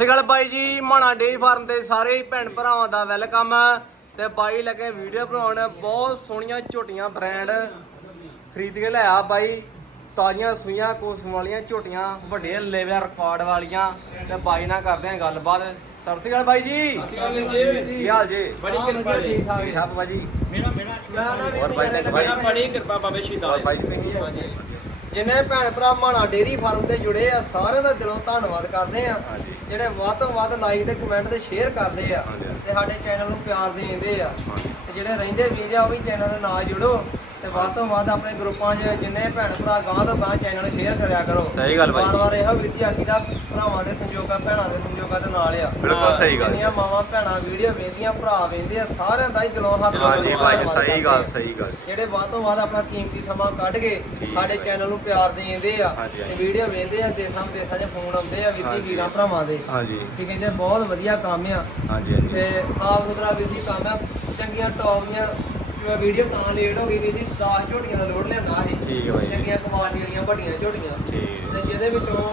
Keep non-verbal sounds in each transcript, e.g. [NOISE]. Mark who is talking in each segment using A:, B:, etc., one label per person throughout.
A: ਸਤਿ ਅਕਾਲ ਬਾਈ ਜੀ ਮਾਣਾ dairy farm ਤੇ ਸਾਰੇ ਭੈਣ ਭਰਾਵਾਂ ਦਾ ਵੈਲਕਮ। ਤੇ ਬਾਈ ਲੱਗੇ ਵੀਡੀਓ ਬਣਾਉਣ ਬਹੁਤ ਸੋਹਣੀਆਂ ਝੋਟੀਆਂ ਬ੍ਰਾਂਡ ਖਰੀਦ ਕੇ ਲਿਆ ਬਾਈ। ਤਾਜ਼ੀਆਂ ਸੂਈਆਂ ਕੋਸਮ ਵਾਲੀਆਂ ਝੋਟੀਆਂ ਵੱਡੇ ਲੈਵਲ ਰਿਕਾਰਡ ਵਾਲੀਆਂ। ਤੇ ਬਾਈ ਨਾਲ ਕਰਦੇ ਆਂ ਗੱਲਬਾਤ। ਸਤਿ ਸ਼੍ਰੀ ਅਕਾਲ ਬਾਈ ਜੀ। ਕੀ ਹਾਲ ਜੀ?
B: ਬੜੀ ਕਿਰਪਾ ਜੀ।
A: ਠੀਕ ਠਾਕ ਬਾਜੀ
B: ਮੇਰਾ ਮੇਰਾ
C: ਮੈਂ ਨਾ ਵੀ
A: ਹੋਰ ਬਾਈ ਨੇ
B: ਬੜਾ ਕਿਰਪਾ ਬਾਬੇ ਸ਼ਹੀਦਾਂ।
A: ਬਾਈ ਜੀ?
C: ਜਿੰਨੇ ਭੈਣ ਭਰਾ ਮਾਣਾ ਡੇਰੀ ਫਾਰਮ ਤੇ ਜੁੜੇ ਆ ਸਾਰਿਆਂ ਦਾ ਦਿਲੋਂ ਧੰਨਵਾਦ ਕਰਦੇ ਆ
A: ਹਾਂਜੀ
C: ਜਿਹੜੇ ਵੱਧ ਤੋਂ ਵੱਧ ਲਾਈਕ ਤੇ ਕਮੈਂਟ ਤੇ ਸ਼ੇਅਰ ਕਰਦੇ ਆ
A: ਹਾਂਜੀ।
C: ਤੇ ਸਾਡੇ ਚੈਨਲ ਨੂੰ ਪਿਆਰ ਦੇਂਦੇ ਆ
A: ਹਾਂਜੀ।
C: ਤੇ ਜਿਹੜੇ ਰਹਿੰਦੇ ਵੀਰ ਆ ਉਹ ਵੀ ਚੈਨਲ ਦੇ ਨਾਲ ਜੁੜੋ ਤੇ ਵੱਧ ਤੋਂ ਵੱਧ ਆਪਣੇ ਗਰੁੱਪਾਂ 'ਚ ਜਿੰਨੇ ਭੈਣ ਭਰਾ ਗਾਂ ਤੋਂ ਗਾਂ ਚੈਨਲ ਸ਼ੇਅਰ ਕਰਿਆ ਕਰੋ।
A: ਸਹੀ ਗੱਲ ਬਾਈ।
C: ਵਾਰ ਵਾਰ ਇਹੋ ਵੀਰ ਜੀ ਆਖੀਦਾ ਭਰਾਵਾਂ ਦੇ ਸੰਯੋਗਾਂ ਭੈਣਾਂ ਦੇ ਸੰਯੋਗਾਂ ਦੇ ਨਾਲ ਆ।
A: ਬਿਲਕੁਲ ਸਹੀ ਗੱਲ।
C: ਜਿੰਨੀਆਂ ਮਾਵਾਂ ਭੈਣਾਂ ਵੀਡੀਓ ਵੇਖਦੀਆਂ ਭਰਾ ਵੇਖਦੇ ਆ ਸਾਰਿਆਂ ਦਾ ਹੀ ਦਿਲੋਂ ਹੱਥ ਕੇ
A: ਬਾਈ
C: ਧੰਨਵਾਦ
A: ਸਹੀ
C: ਕਰਦੇ
A: ਗੱਲ
C: ਆ।
A: ਸਹੀ ਗੱਲ।
C: ਜਿਹੜੇ ਵੱਧ ਤੋਂ ਵੱਧ ਆਪਣਾ ਕੀਮਤੀ ਸਮਾਂ ਕੱਢ ਕੇ
A: ਠੀਕ
C: ਸਾਡੇ
A: ਹੈ।
C: ਚੈਨਲ ਨੂੰ ਪਿਆਰ ਦੇਂਦੇ ਆ
A: ਹਾਂਜੀ,
C: ਤੇ
A: ਹਾਂਜੀ।
C: ਵੀਡੀਓ ਵੇਖਦੇ ਆ ਦੇਸਾਂ ਵਿਦੇਸਾਂ 'ਚ ਫੋਨ ਆਉਂਦੇ ਆ ਵੀਰ ਜੀ
A: ਹਾਂਜੀ।
C: ਵੀਰਾਂ ਭਰਾਵਾਂ ਦੇ।
A: ਹਾਂਜੀ।
C: ਵੀ ਕਹਿੰਦੇ ਬਹੁਤ ਵਧੀਆ ਕੰਮ ਆ।
A: ਹਾਂਜੀ ਹਾਂਜੀ।
C: ਤੇ ਸਾਫ਼ ਸੁਥਰਾ ਵੀਰ ਜੀ ਕੰਮ ਆ। ਚੰਗੀਆਂ ਟੌਪ ਦੀਆਂ ਵੀਡੀਓ ਤਾਂ ਲੇਟ ਹੋ ਗਈ ਵੀਰ ਜੀ 10 ਝੋਟੀਆਂ ਦਾ ਲੋਡ ਲਿਆਂਦਾ ਸੀ।
A: ਠੀਕ ਹੈ ਬਾਈ।
C: ਚੰਗੀਆਂ ਕੁਆਲਿਟੀ ਵਾਲੀਆਂ ਵੱਡੀਆਂ ਝੋਟੀਆਂ।
A: ਠੀਕ
C: ਤੇ ਜਿਹਦੇ ਵਿੱਚੋਂ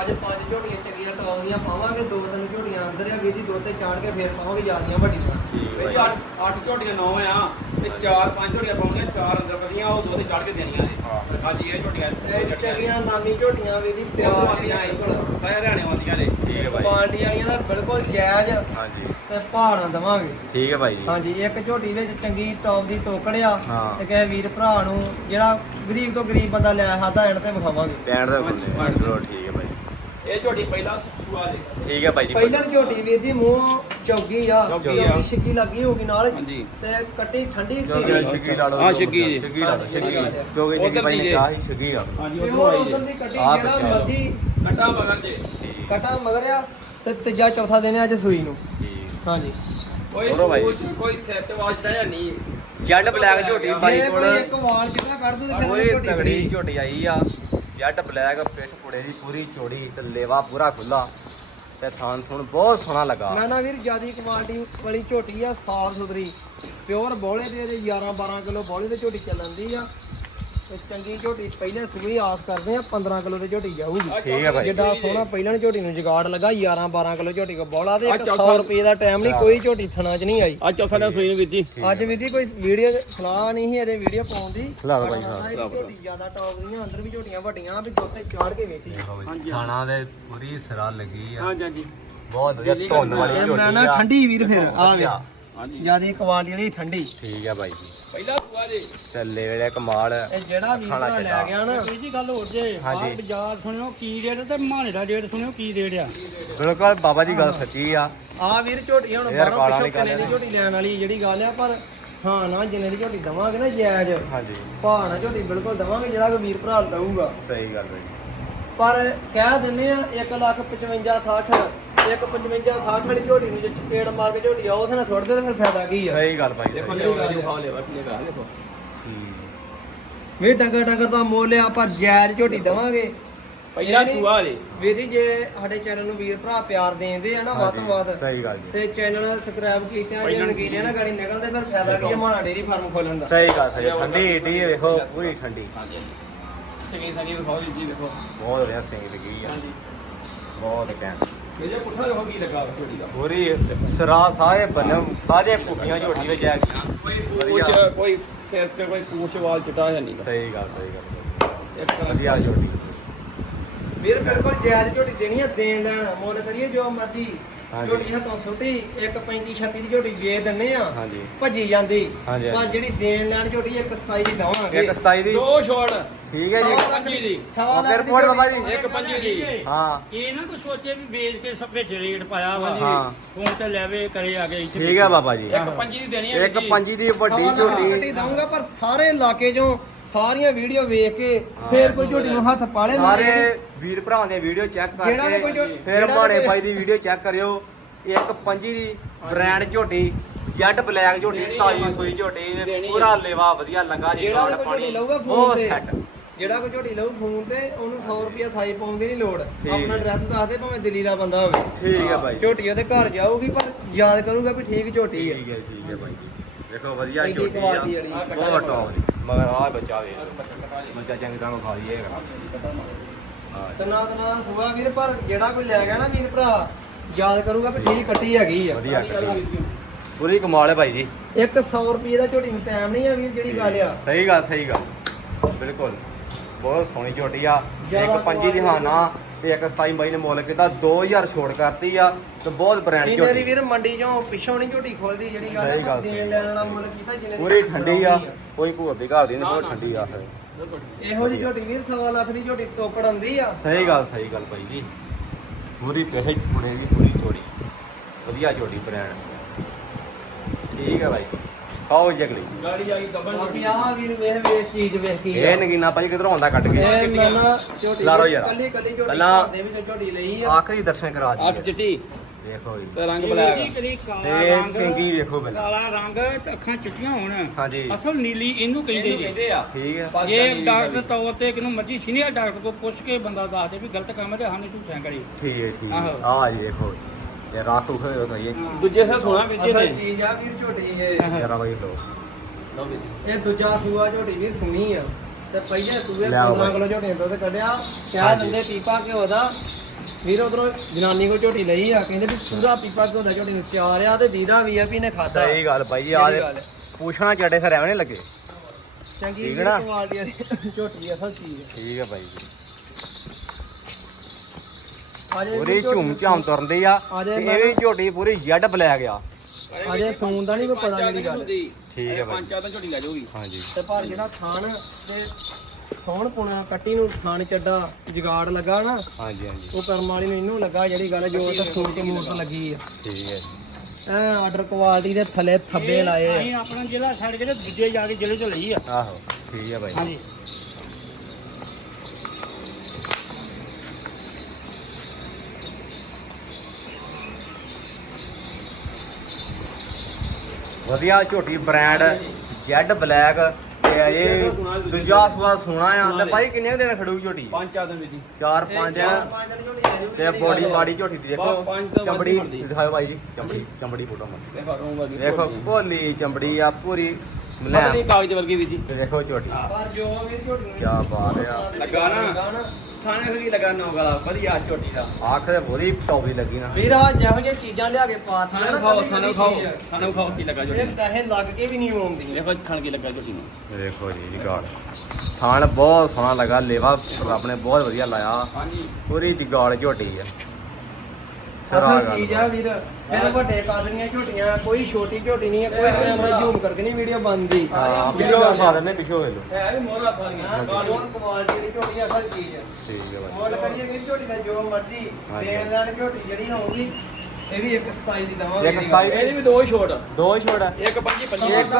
C: ਅੱਜ ਪੰਜ ਝੋਟੀਆਂ ਚੰਗੀਆਂ ਟੌਪ ਦੀਆਂ ਪਾਵਾਂਗੇ ਦੋ ਤਿੰਨ ਝੋਟੀਆਂ ਅੰਦਰ ਆ ਵੀਰ ਜੀ ਦੋ ਤੇ ਚਾੜ ਕੇ ਫੇਰ ਪਾਵਾਂਗੇ ਜਿਆਦੀਆਂ ਵੱਡੀਆਂ।
A: ਠੀਕ ਹੈ
B: ਬਈ ਅੱਠ ਝੋਟੀਆਂ ਨੌ ਆ। ਤੇ ਚਾਰ ਪੰਜ ਝੋਟੀਆਂ ਪਾਉਣੀਆਂ ਚਾਰ ਅੰਦਰ ਵਧੀਆਂ ਉਹ ਦੋ ਤੇ ਚੜ ਕੇ ਦੇਣੀਆਂ ਨੇ।
A: ਹਾਂ।
B: ਹਾਂਜੀ ਇਹ ਝੋਟੀਆਂ
C: ਇਹ ਚੰਗੀਆਂ ਨਾਮੀ ਝੋਟੀਆਂ ਵੀਰ ਜੀ ਤਿਆਰ ਦੀਆਂ ਬਿਲਕੁਲ
B: ਸਾਰੇ ਹਰਿਆਣੇ ਆਉਂਦੀਆਂ ਨੇ।
A: ਠੀਕ ਹੈ ਬਾਈ
C: ਕੁਆਲਿਟੀ ਵਾਲੀਆਂ ਦਾ ਬਿਲਕੁਲ ਜਾਇਜ਼।
A: ਹਾਂਜੀ।
C: ਤੇ ਪਹਾੜਾਂ ਦਵਾਂਗੇ।
A: ਠੀਕ ਹੈ ਬਾਈ ਜੀ।
C: ਹਾਂਜੀ ਇੱਕ ਝੋਟੀ ਵਿੱਚ ਚੰਗੀ ਟੌਪ ਦੀ ਤੋਕੜਿਆ। ਤੇ ਕਹੇ ਵੀਰ ਭਰਾ ਨੂੰ ਜਿਹੜਾ ਗਰੀਬ ਤੋਂ ਗਰੀਬ ਬੰਦਾ ਲੈ ਖਾਦਾ ਐਣ ਤੇ ਵਿਖਾਵਾਂਗੇ।
A: ਦੇ ਖੁੱਲੇ ਚਲੋ ਠੀਕ ਹੈ
B: ਇਹ ਝੋਟੀ ਪਹਿਲਾ ਸੂਆ ਦੇ
A: ਠੀਕ ਹੈ ਬਾਈ ਜੀ।
C: ਪਹਿਲਾਂ ਝੋਟੀ ਵੀਰ ਜੀ ਮੂੰਹ ਚੌਗੀ ਆ
B: ਚੌਗੀ ਆ।
C: ਚੌਗੀ ਛਿੱਕੀ ਲੱਗੀ ਹੋਗੀ ਨਾਲ
B: ਹਾਂਜੀ।
C: ਤੇ ਕੱਟੀ ਠੰਡੀ
A: ਕਿਉਂਕਿ
C: ਧੀਰੀ
A: ਛਿੱਗੀ ਲਾ ਲਓ
B: ਹਾਂ, ਛਿੱਗੀ ਜੀ।
A: ਛਿੱਗੀ ਲਾ ਲਓ
C: ਹਾਂ,
A: ਛਿੱਗੀ
C: ਛਿੱਗੀ ਲਾ ਲਓ।
A: ਕਿਉਂਕਿ ਜੀ
B: ਉੱਧਰ
A: ਬਾਈ ਨੇ
B: ਦੀ
A: ਕਿਹਾ ਸੀ ਛਿੱਗੀ ਆ।
B: ਹਾਂਜੀ
C: ਤੇ
B: ਉਧਰ
C: ਹੋਰ
B: ਆਈ
C: ਉਧਰ
B: ਜੀ।
C: ਦੀ ਕੱਟੀ
A: ਆਹ
C: ਜਿਹੜਾ
A: ਬੱਚਾ।
C: ਮਰਜ਼ੀ
B: ਕੱਟਾ ਮਗਰ ਜੇ।
A: ਠੀਕ।
C: ਕਟਾ ਮਗਰ ਆ ਤੇ ਤੀਜਾ ਚੌਥਾ ਦਿਨ ਆ ਅੱਜ ਸੂਈ ਨੂੰ। ਹਾਂਜੀ।
B: ਕੋਈ
A: ਬਾਈ।
B: ਕੋਈ- ਕੋਈ ਸਿਰ ਤੇ ਵਾਜਦਾ ਜਾਂ ਨਹੀਂ।
A: ਜੈਡ ਬਲੈਕ ਝੋਟੀ ਬਾਈ
C: ਜੇ
A: ਕੋਲ।
C: ਕੋਈ ਇੱਕ ਵਾਲ ਕਿੰਨਾ ਕੱਢ ਦੂ ਤੇ ਫਿਰ ਉਹ ਝੋਟੀ
A: ਤਗੜੀ। ਝੋਟੀ ਆਈ ਆ। ਜੈਡ ਬਲੈਕ, ਪਿੱਠ ਪੁੜੇ ਦੀ ਪੂਰੀ ਚੋੜੀ ਤੇ ਲੇਵਾ ਪੂਰਾ ਖੁੱਲਾ ਤੇ ਥਾਨ ਥੁਣ ਬਹੁਤ ਸੋਹਣਾ ਲੱਗਾ।
C: ਮੈਂ ਨਾ ਵੀਰ ਜਿਆਦੀ ਕੁਆਲਿਟੀ ਵਾਲੀ ਝੋਟੀ ਆ, ਸਾਫ਼ ਸੁਥਰੀ ਪਿਓਰ ਬੋਲੇ ਦੇ, ਇਹਦੇ 11 12 ਕਿਲੋ ਬੋਲੇ ਦੀ ਝੋਟੀ ਚੱਲਣ ਦੀ ਆ। ਚੰਗੀ ਝੋਟੀ ਪਹਿਲੇ ਸੂਈ ਆਸ ਕਰਦੇ ਆ 15 ਕਿਲੋ ਦੀ ਝੋਟੀ ਜਾਊਗੀ।
A: ਠੀਕ ਹੈ ਬਾਈ
C: ਜਿੱਡਾ ਸੋਹਣਾ ਪਹਿਲਾਂ ਝੋਟੀ ਨੂੰ ਜਗਾੜ ਲੱਗਾ 11 12 ਕਿਲੋ ਝੋਟੀ ਕੋ ਬੋਲਾ ਤੇ
B: ਆਹ
C: 100
B: ਚੌਥਾ-
C: ਰੁਪਏ ਦਾ ਟਾਈਮ ਨਹੀਂ ਕੋਈ ਝੋਟੀ ਥਣਾ 'ਚ ਨਹੀਂ ਆਈ।
B: ਅੱਜ ਚੌਥਾ ਦਿਨ ਸੂਈ ਨੂੰ ਵੀਰ ਜੀ
C: ਅੱਜ ਵੀਰ ਜੀ ਕੋਈ ਵੀਡੀਓ ਸਲਾਹ ਨਹੀਂ ਸੀ ਅਜੇ ਵੀਡੀਓ ਪਾਉਣ ਦੀ।
A: ਖਿਲਾ ਦਿਓ ਬਾਈ,
C: ਪਰ
A: ਹਾਂ।
C: ਇਹ ਝੋਟੀ ਜ਼ਿਆਦਾ ਟੌਪ ਦੀਆਂ ਅੰਦਰ ਵੀ ਝੋਟੀਆਂ ਵੱਡੀਆਂ ਵੀ ਦੁੱਤੇ ਚਾੜ ਕੇ ਵੇਚੀ।
B: ਹਾਂਜੀ।
A: ਖਾਣਾ ਦੇ ਪੂਰੀ ਸਿਰਾ ਲੱਗੀ ਆ।
B: ਹਾਂਜੀ ਹਾਂਜੀ।
A: ਬਹੁਤ ਵਧੀਆ ਧੁੰਨ ਵਾਲੀ
C: ਇਹ
A: ਝੋਟੀ
C: ਮੈਂ ਨਾ
A: ਆ।
C: ਠੰਡੀ ਵੀਰ ਫਿਰ ਆ ਵੇ ਜਿਆਦੀ ਕੁਆਲਿਟੀ ਵਾਲੀ ਠੰਡੀ।
A: ਠੀਕ ਹੈ ਬਾਈ ਜੀ
B: ਪਹਿਲਾ ਜੇ
A: ਚੱਲੇ ਵੇਲੇ ਕਮਾਲ
C: ਇਹ ਜਿਹੜਾ ਵੀਰ
A: ਖਾਣਾ
C: ਭਰਾ ਲੈ। ਗਿਆ ਨਾ।
D: ਕੋਈ ਜੀ ਗੱਲ ਹੋਰ ਜੇ
A: ਹਾਂਜੀ।
D: ਬਾਜ਼ਾਰ ਸੁਣਿਓ ਕੀ ਰੇਟ ਤੇ ਮਾਣੇ ਦਾ ਰੇਟ ਸੁਣਿਓ ਕੀ ਰੇਟ ਆ।
A: ਬਿਲਕੁਲ ਬਾਬਾ ਜੀ ਗੱਲ ਸੱਚੀ ਆ।
C: ਆ ਵੀਰ ਝੋਟੀ ਹੁਣ
A: ਯਾਰ
C: ਬਾਹਰੋਂ ਪਿੱਛੋਂ
A: ਨੀ
C: ਕਿੰਨੇ ਦੀ
A: ਗੱਲ
C: ਝੋਟੀ ਲੈਣ ਵਾਲੀ ਜਿਹੜੀ ਗੱਲ ਆ ਪਰ ਹਾਂ ਨਾ ਜਿੰਨੇ ਦੀ ਝੋਟੀ ਦਵਾਂਗੇ ਨਾ ਜਾਇਜ਼
A: ਹਾਂਜੀ।
C: ਭਾਅ ਨਾਲ ਝੋਟੀ ਬਿਲਕੁਲ ਦਵਾਂਗੇ ਜਿਹੜਾ ਕੋਈ ਵੀਰ ਭਰਾ ਲਊਗਾ
A: ਸਹੀ ਗੱਲ ਹੈ
C: ਪਰ ਕਹਿ ਦਿੰਨੇ ਆ 1 ਲੱਖ 55 60 ਇੱਕ 55 60 ਵਾਲੀ ਝੋਟੀ ਨੂੰ ਜੇ ਚਪੇੜ ਮਾਰ ਕੇ ਝੋਟੀ ਆ ਉਹਦੇ ਨਾਲ ਸੁੱਟ ਦੇ ਤੇ ਫਿਰ ਫਾਇਦਾ ਕੀ ਆ?
A: ਸਹੀ ਗੱਲ ਬਾਈ
B: ਦੇਖੋ
A: ਸਹੀ।
B: ਲੈ ਜੀ ਖਾਓ ਲੈ ਬਸ ਲੈ ਗਾ ਦੇਖੋ
A: ਹੂੰ।
C: ਵੀ ਡੰਗਰ ਡੰਗਰ ਦਾ ਮੁੱਲ ਆ ਪਰ ਜਾਇਜ਼ ਝੋਟੀ ਦਵਾਂਗੇ।
B: ਪਹਿਲਾ ਸੂਆ ਜੇ
C: ਵੀਰ ਜੀ ਸਾਡੇ ਚੈਨਲ ਨੂੰ ਵੀਰ ਭਰਾ ਪਿਆਰ ਦੇਂਦੇ ਆ ਨਾ ਵੱਧ ਤੋਂ ਵੱਧ
A: ਸਹੀ ਗੱਲ ਜੀ।
C: ਤੇ ਚੈਨਲ ਸਬਸਕ੍ਰਾਈਬ ਕੀਤੇ ਆ ਜੇ ਨਗੀਨੇ ਨਾ ਗਾੜੀ ਨਿਕਲਦੇ ਫਿਰ ਫਾਇਦਾ ਕੀ ਮਾਣਾ ਡੇਰੀ ਫਾਰਮ ਖੋਲਣ ਦਾ।
A: ਸਹੀ ਗੱਲ ਸਹੀ ਠੰਡੀ ਏਡੀ ਵੇਖੋ ਪੂਰੀ ਠੰਡੀ।
B: ਸਗੀ ਸਗੀ ਦਿਖਾਓ ਜੀ ਜੀ ਦੇਖੋ
A: ਬਹੁਤ ਵਧੀਆ ਸਿੰਘ ਲੱਗੀ ਆ। ਬਹੁਤ ਕੈਂਟ
B: ਇਹ ਜੇ ਪੁੱਠਾ ਦੇਖੋ ਕੀ ਲੱਗਾ ਝੋਟੀ ਦਾ।
A: ਪੂਰੀ ਸਰਾ ਸਾਰੇ ਬੰਨੇ ਸਾਰੇ ਪੁੱਠੀਆਂ ਝੋਟੀ ਵਿੱਚ ਆ ਗਈਆਂ।
B: ਕੋਈ ਕੋਈ ਸਿਰ ਤੇ ਕੋਈ ਪੂਛ ਵਾਲ ਚਟਾ ਜਾਂ ਨਹੀਂ
A: ਸਹੀ ਗੱਲ ਸਹੀ ਗੱਲ।
B: ਇੱਕ
A: ਵਧੀਆ ਝੋਟੀ
C: ਵੀਰ ਬਿਲਕੁਲ ਜਾਇਜ਼ ਝੋਟੀ ਦੇਣੀ ਆ ਦੇਣ ਲੈਣ। ਮੁੱਲ ਕਰੀਏ ਜੋ ਮਰਜ਼ੀ। ਝੋਟੀ ਹੱਥੋਂ ਸੁੱਟੀ ਇੱਕ 35 36 ਦੀ ਝੋਟੀ ਵੇਚ ਦਿੰਨੇ ਆ।
A: ਹਾਂਜੀ।
C: ਭੱਜੀ ਜਾਂਦੀ। ਪਰ। ਜਿਹੜੀ ਦੇਣ ਲੈਣ ਝੋਟੀ ਇੱਕ 27 ਦੀ ਦਵਾਂਗੇ
A: ਇੱਕ 27 ਦੀ।
B: ਦੋ ਛੋੜ।
A: ਠੀਕ ਹੈ ਜੀ।
C: ਸਵਾ ਲੱਖ
B: ਦੀ।
C: ਲੱਖ ਦੀ ਝੋਟੀ।
A: ਬਾਬਾ ਜੀ।
B: ਇੱਕ ਪੰਜੀ ਦੀ।
A: ਹਾਂ।
D: ਇਹ ਨਾ ਕੋਈ ਸੋਚੇ ਵੀ ਵੇਚ ਕੇ ਸਭ ਵਿੱਚ ਰੇਟ ਪਾਇਆ ਵਾ
A: ਹਾਂ।
D: ਫੋਨ ਤੇ ਲੈਵੇ ਕਰੇ ਆ ਗਏ ਇੱਥੇ
A: ਠੀਕ ਹੈ ਬਾਬਾ ਜੀ।
B: ਇੱਕ ਪੰਜੀ ਦੀ ਦੇਣੀ ਹੈ
A: ਇੱਕ ਪੰਜੀ ਦੀ ਵੱਡੀ
C: ਸਵਾ ਲੱਖ ਦੀ ਝੋਟੀ।
A: ਝੋਟੀ
C: ਦਊਂਗਾ ਪਰ ਸਾਰੇ ਇਲਾਕੇ ਚੋਂ ਸਾਰੀਆਂ ਵੀਡੀਓ ਵੇਖ ਕੇ ਫੇਰ ਕੋਈ ਝੋਟੀ ਨੂੰ ਹੱਥ ਪਾਲੇ
A: ਸਾਰੇ ਵੀਰ ਭਰਾਵਾਂ ਦੀਆਂ ਵੀਡੀਓ ਚੈੱਕ
C: ਜਿਹੜਾ ਤੇ ਕੋਈ
A: ਕਰਕੇ
C: ਝੋ-
A: ਫਿਰ
C: ਜਿਹੜਾ
A: ਬਾੜੇ
C: ਤੇ-
A: ਭਾਈ ਦੀ ਵੀਡੀਓ ਚੈੱਕ ਕਰਿਓ। ਇੱਕ ਪੰਜੀ ਦੀ ਬ੍ਰਾਂਡ ਝੋਟੀ ਜੈਟ ਬਲੈਕ ਝੋਟੀ
B: ਦੇਣੀ
A: ਤਾਜੀ
B: ਹੈ
A: ਸੂਈ ਝੋਟੀ
B: ਦੇਣੀ ਹੈ।
A: ਪੂਰਾ ਲੇਵਾ ਵਧੀਆ ਲੱਗਾ ਜੀ
C: ਜਿਹੜਾ
A: ਗਾਂਡ
C: ਕੋਈ
A: ਪਾਣੀ
C: ਝੋਟੀ ਲਊਗਾ ਫੋਨ ਤੇ।
A: ਸੈੱਟ
C: ਜਿਹੜਾ ਕੋਈ ਝੋਟੀ ਲਊ ਫੋਨ ਤੇ ਉਹਨੂੰ 100 ਰੁਪਿਆ ਸਾਈ ਪਾਉਣ ਦੀ ਨਹੀਂ ਲੋੜ। ਆਪਣਾ ਐਡਰੈਸ ਦੱਸ ਦੇ ਭਾਵੇਂ ਦਿੱਲੀ ਦਾ ਬੰਦਾ ਹੋਵੇ।
A: ਠੀਕ ਹੈ ਭਾਈ।
C: ਝੋਟੀ ਉਹਦੇ ਘਰ ਜਾਊਗੀ ਪਰ ਯਾਦ ਕਰੂਗਾ ਵੀ ਠੀਕ ਝੋਟੀ ਹੈ
A: ਠੀਕ ਹੈ ਠੀਕ ਹੈ ਭਾਈ। ਦੇਖੋ ਵਧੀਆ ਝੋਟੀ ਆ। ਬਹੁਤ ਟੌਪ ਦੀ। ਮਗਰ ਆ ਬੱਚਾ ਵੇ ਬੱਚਾ ਚੰਗੀ ਤਰ੍ਹਾਂ ਖਾ ਲਈਏਗਾ
C: ਤਨਾ ਤਨਾ ਸੁਆ ਵੀਰ ਪਰ ਜਿਹੜਾ ਕੋਈ ਲੈ ਗਿਆ ਨਾ ਵੀਰ ਭਰਾ ਯਾਦ ਕਰੂਗਾ ਵੀ ਠੀਕ ਕੱਟੀ ਹੈਗੀ ਆ।
A: ਵਧੀਆ ਕੱਟੀ ਪੂਰੀ ਕਮਾਲ ਹੈ ਭਾਈ ਜੀ।
C: ਇੱਕ 100 ਰੁਪਏ ਦਾ ਝੋਟੀ ਨੂੰ ਟਾਈਮ ਨਹੀਂ ਆ ਵੀਰ ਜਿਹੜੀ ਗੱਲ ਆ।
A: ਸਹੀ ਗੱਲ ਸਹੀ ਗੱਲ। ਬਿਲਕੁਲ। ਬਹੁਤ ਸੋਹਣੀ ਝੋਟੀ ਆ। ਇੱਕ ਪੰਜੀ ਦੀ ਹਾਨਾ ਤੇ ਇੱਕ 27 ਬਾਈ ਨੇ ਮੁੱਲ ਕੀਤਾ 2000 ਛੋੜ ਕਰਤੀ ਆ ਤੇ ਬਹੁਤ ਬ੍ਰਾਂਡ
C: ਇਹਨੇ ਦੀ
A: ਝੋਟੀ
C: ਵੀਰ ਮੰਡੀ ਚੋਂ ਪਿੱਛੋਂ ਨਹੀਂ ਝੋਟੀ ਖੋਲਦੀ ਜਿਹੜੀ ਗੱਲ ਆ
A: ਗੱਲ,
C: ਦੇਣ ਲੈਣ ਵਾਲਾ ਮੁੱਲ ਕੀਤਾ ਜਿਹਨੇ ਦੀ
A: ਪੂਰੀ ਠੰਡੀ ਆ ਕੋਈ ਭੂਤ ਦੀ ਘਾਲ ਦੀ ਨਹੀਂ ਬਹੁਤ ਠੰਡੀ ਆ
C: ਇਹੋ। ਜਿਹੀ ਝੋਟੀ ਵੀਰ ਸਵਾ ਲੱਖ ਦੀ ਝੋਟੀ ਤੋਕੜ ਆਉਂਦੀ ਆ।
A: ਸਹੀ ਗੱਲ ਸਹੀ ਗੱਲ ਭਾਈ ਜੀ। ਪੂਰੀ ਪੈਸੇ ਪੁੜੇਗੀ ਪੂਰੀ ਝੋੜੀ ਵਧੀਆ ਝੋੜੀ ਬ੍ਰਾਂਡ। ਠੀਕ ਹੈ ਭਾਈ ਖਾਓ ਜਗਲੀ
B: ਗਾੜੀ ਆਈ ਗੱਬਨ
C: ਬਾਕੀ ਆ ਵੀਰ ਵੇਖ ਵੇਖ ਚੀਜ਼ ਵੇਖ ਕੀ
A: ਇਹ ਨਗੀਨਾ ਭਾਈ ਕਿਧਰੋਂ ਆਉਂਦਾ ਕੱਟ ਕੇ।
C: ਇਹ ਮੈਂ ਨਾ ਝੋਟੀ
A: ਲਾਰੋ ਯਾਰ।
C: ਕੱਲੀ ਕੱਲੀ ਝੋਟੀ
A: ਪਹਿਲਾਂ-
C: ਦੇ ਵਿੱਚ ਝੋਟੀ ਲਈ ਆ।
A: ਆਖਰੀ ਦਰਸ਼ਨ ਕਰਾ
B: ਅੱਖ
A: ਦੀ
B: ਚਿੱਟੀ।
A: ਦੇਖੋ ਜੀ।
B: ਤੇ ਰੰਗ ਬਲੈਕ।
D: ਕਾਲਾ
A: ਤੇ
D: ਰੰਗ
A: ਸਿੰਗੀ ਵੇਖੋ ਪਹਿਲਾਂ।
D: ਕਾਲਾ ਰੰਗ ਤੇ ਅੱਖਾਂ ਚਿੱਟੀਆਂ ਹੋਣ।
A: ਹਾਂਜੀ।
D: ਅਸਲ ਨੀਲੀ ਇਹਨੂੰ ਕਹਿੰਦੇ
B: ਇਹਨੂੰ
D: ਜੀ।
B: ਕਹਿੰਦੇ ਆ।
A: ਠੀਕ ਹੈ
B: ਪਾਕਿਸਤਾਨੀ
D: ਜੇ
B: ਨੀਲੀ
D: ਡਾਕਟਰ। ਤੌਰ ਤੇ ਕਿਨੂੰ ਮਰਜ਼ੀ ਸੀਨੀਅਰ ਡਾਕਟਰ ਕੋ ਪੁੱਛ ਕੇ ਬੰਦਾ ਦੱਸ ਦੇ ਵੀ ਗਲਤ ਕੰਮ ਹੈ ਤੇ ਸਾਨੂੰ ਝੂਠਿਆਂ ਕਰੀ।
A: ਠੀਕ ਹੈ ਠੀਕ
D: ਆਹੋ।
A: ਆ ਜੀ ਦੇਖੋ ਇਹ ਰਾਤ ਉਖ ਹੋਇਆ ਤਾਂ ਇਹ
B: ਦੂਜੇ ਸੇ ਸੋਨਾ ਵਿੱਚ
C: ਅਸਲ
B: ਇਹਨੇ
C: ਚੀਜ਼ ਆ ਵੀਰ ਝੋਟੀ ਇਹ
A: ਭਾਈ ਲੋ
B: ਲਓ ਵੀਰ।
C: ਇਹ ਦੂਜਾ ਸੂਆ ਝੋਟੀ ਵੀਰ ਸੁਣੀ ਆ ਤੇ ਪਹਿਲੇ ਸੂਏ
A: ਲੈ ਆਓ
C: 15
A: ਬਾਈ।
C: ਕਿਲੋ ਝੋਟੀ ਦੁੱਧ ਕੱਢਿਆ ਕਿਆ
A: ਹਾਂਜੀ।
C: ਦਿੰਦੇ ਪੀਪਾ ਘਿਓ ਦਾ ਵੀਰ ਉਧਰੋਂ ਜਨਾਨੀ ਕੋ ਝੋਟੀ ਲਈ ਆ ਕਹਿੰਦੇ ਵੀ ਪੂਰਾ ਪੀਪਾ ਘਿਓ ਦਾ ਝੋਟੀ ਨੂੰ ਚਾਰ ਆ ਤੇ ਦੀਦਾ ਵੀ ਆ ਵੀ ਇਹਨੇ ਖਾਦਾ
A: ਸਹੀ ਗੱਲ ਭਾਈ ਜੀ ਆ
C: ਸਹੀ ਗੱਲ ਹੈ।
A: ਪੁੱਛਣਾ ਚੱਡੇ ਫਿਰ ਐਵੇਂ ਨਹੀਂ ਲੱਗੇ
C: ਚੰਗੀ
A: ਠੀਕ
C: ਵੀਰ
A: ਹੈ ਨਾ?
C: ਕੁਆਲਿਟੀ ਵਾਲੀ ਝੋਟੀ ਅਸਲ ਚੀਜ਼ ਆ।
A: ਠੀਕ ਹੈ ਭਾਈ ਜੀ ਪੂਰੀ ਝੂਮ ਝਾਮ ਤੁਰਦੀ ਆ ਤੇ ਇਹ ਵੀ ਝੋਟੀ ਪੂਰੀ ਜੱਡ ਬਲੈਕ ਆ।
C: ਅਜੇ ਸੂਣ ਦਾ ਨਹੀਂ ਕੋਈ ਪਤਾ ਜਿਹੜੀ ਗੱਲ।
A: ਠੀਕ ਹੈ ਭਾਈ।
B: ਪੰਜ ਚਾਰ ਤਾਂ ਝੋਟੀ ਲੈ ਜਾਊਗੀ।
A: ਹਾਂਜੀ।
C: ਤੇ ਪਰ ਜਿਹੜਾ ਥਾਣ ਤੇ ਸੌਣ ਪੁਣਾ ਕੱਟੀ ਨੂੰ ਥਾਣ ਚੱਡਾ ਜਗਾੜ ਲੱਗਾ ਨਾ
A: ਹਾਂਜੀ ਹਾਂਜੀ।
C: ਉਹ ਕਰਮ ਵਾਲੀ ਨੂੰ ਇਹਨੂੰ ਲੱਗਾ ਜਿਹੜੀ ਗੱਲ ਜੋ ਤਾਂ ਸੂਟ ਮੂਰਤ ਲੱਗੀ ਆ।
A: ਠੀਕ ਹੈ।
C: ਐ ਆਰਡਰ ਕੁਆਲਿਟੀ ਦੇ ਥੱਲੇ ਥੱਬੇ ਲਾਏ
D: ਅਸੀਂ ਆਪਣਾ ਜ਼ਿਲ੍ਹਾ ਛੱਡ ਕੇ ਦੂਜੇ ਜਾ ਕੇ ਜ਼ਿਲ੍ਹੇ ਤੋਂ ਲਈ ਆ।
A: ਆਹੋ ਠੀਕ ਹੈ ਭਾਈ।
D: ਹਾਂਜੀ।
A: ਵਧੀਆ ਝੋਟੀ ਬ੍ਰਾਂਡ ਜੈਡ ਬਲੈਕ ਤੇ ਇਹ ਦੂਜਾ ਸਵਾ ਸੋਨਾ ਆ ਤੇ ਭਾਈ ਕਿੰਨੇ ਕੁ ਦਿਨ ਖੜੂ ਝੋਟੀ?
B: ਪੰਜ ਚਾਰ ਦਿਨ ਹੀ।
A: ਚਾਰ ਪੰਜ ਤੇ ਬੋਡੀ ਬਾਡੀ ਝੋਟੀ ਦੀ ਦੇਖੋ।
B: ਹੀ
A: ਦਿਖਾਓ ਭਾਈ ਜੀ ਚਮੜੀ ਚਮੜੀ ਫੋਟੋ ਮਤ
B: ਦੇਖੋ
A: ਭੋਲੀ ਚਮੜੀ ਆ ਪੂਰੀ ਮਲੈਮ।
B: ਨਹੀਂ ਕਾਗਜ਼ ਵਰਗੀ ਵੀ ਜੀ।
A: ਤੇ ਦੇਖੋ ਝੋਟੀ।
C: ਪਰ ਜੋ ਵੀ ਝੋਟੀ
A: ਕਿਆ ਬਾਤ ਆ।
B: ਲੱਗਾ ਨਾ। ਥਾਣੇ ਖੜੀ ਲਗਾ ਨੋ ਗਲਾ ਵਧੀਆ ਝੋਟੀ ਦਾ।
A: ਆਖ ਤੇ ਪੂਰੀ ਟੌਪ ਦੀ ਲੱਗੀ ਨਾ।
C: ਵੀਰਾ ਜਿਹੋ ਜਿਹੀਆਂ ਚੀਜ਼ਾਂ ਲਿਆ ਕੇ ਪਾਤੀਆਂ
B: ਖਾਣਾ
C: ਨਾ
B: ਖਾਓ
C: ਕੱਲੀ
B: ਖਾਣਾ
C: ਕੱਲੀ
B: ਖਾਓ
C: ਚੀਜ਼।
B: ਖਾਣਾ ਖਾਓ ਕੀ ਲੱਗਾ ਝੋਟੀ
C: ਇਹ
B: ਨੂੰ?
C: ਪੈਸੇ ਲੱਗ ਕੇ ਵੀ ਨਹੀਂ ਆਉਂਦੀਆਂ
B: ਦੇਖੋ ਖਾਣ ਕੀ ਲੱਗਾ ਝੋਟੀ ਨੂੰ।
A: ਦੇਖੋ ਜੀ ਜੀ ਗਾਲ ਥਾਣ ਬਹੁਤ ਸੋਹਣਾ ਲੱਗਾ ਲੇਵਾ ਰੱਬ ਨੇ ਬਹੁਤ ਵਧੀਆ ਲਾਇਆ।
B: ਹਾਂਜੀ।
A: ਪੂਰੀ ਜਗਾਲ ਝੋਟੀ ਆ।
C: ਅਸਲ ਚੀਜ਼ ਆ ਵੀਰ। ਫਿਰ ਵੱਡੇ ਕਾਦਰੀਆਂ ਝੋਟੀਆਂ ਕੋਈ ਛੋਟੀ ਝੋਟੀ ਨਹੀਂ ਹੈ ਕੋਈ ਕੈਮਰਾ ਜ਼ੂਮ ਕਰਕੇ ਨਹੀਂ ਵੀਡੀਓ ਬਣਦੀ।
A: ਹਾਂ ਪਿੱਛੋਂ ਖਾ ਦਿੰਦੇ। ਪਿੱਛੋਂ ਵੇਖ ਲਓ
B: ਹੈ ਵੀ ਮੋਹਰਾ ਸਾਰੀਆਂ
C: ਹੋਰ ਕੁਆਲਿਟੀ ਦੀ ਝੋਟੀ ਅਸਲ ਚੀਜ਼ ਹੈ
A: ਠੀਕ ਹੈ ਭਾਈ
C: ਮੁੱਲ ਕਰੀਏ ਵੀਰ ਝੋਟੀ ਦਾ ਜੋ ਮਰਜ਼ੀ। ਦੇਣ ਲੈਣ ਝੋਟੀ ਜਿਹੜੀ ਹੋਊਗੀ ਇਹ ਵੀ ਇੱਕ 27 ਦੀ ਦਵਾਂਗੇ
A: ਇੱਕ 27 ਦੀ।
B: ਇਹਦੀ ਵੀ ਦੋ ਹੀ ਛੋਟ
A: ਦੋ ਹੀ।
B: ਇੱਕ ਪੰਜੀ ਪੰਜੀ
A: ਇੱਕ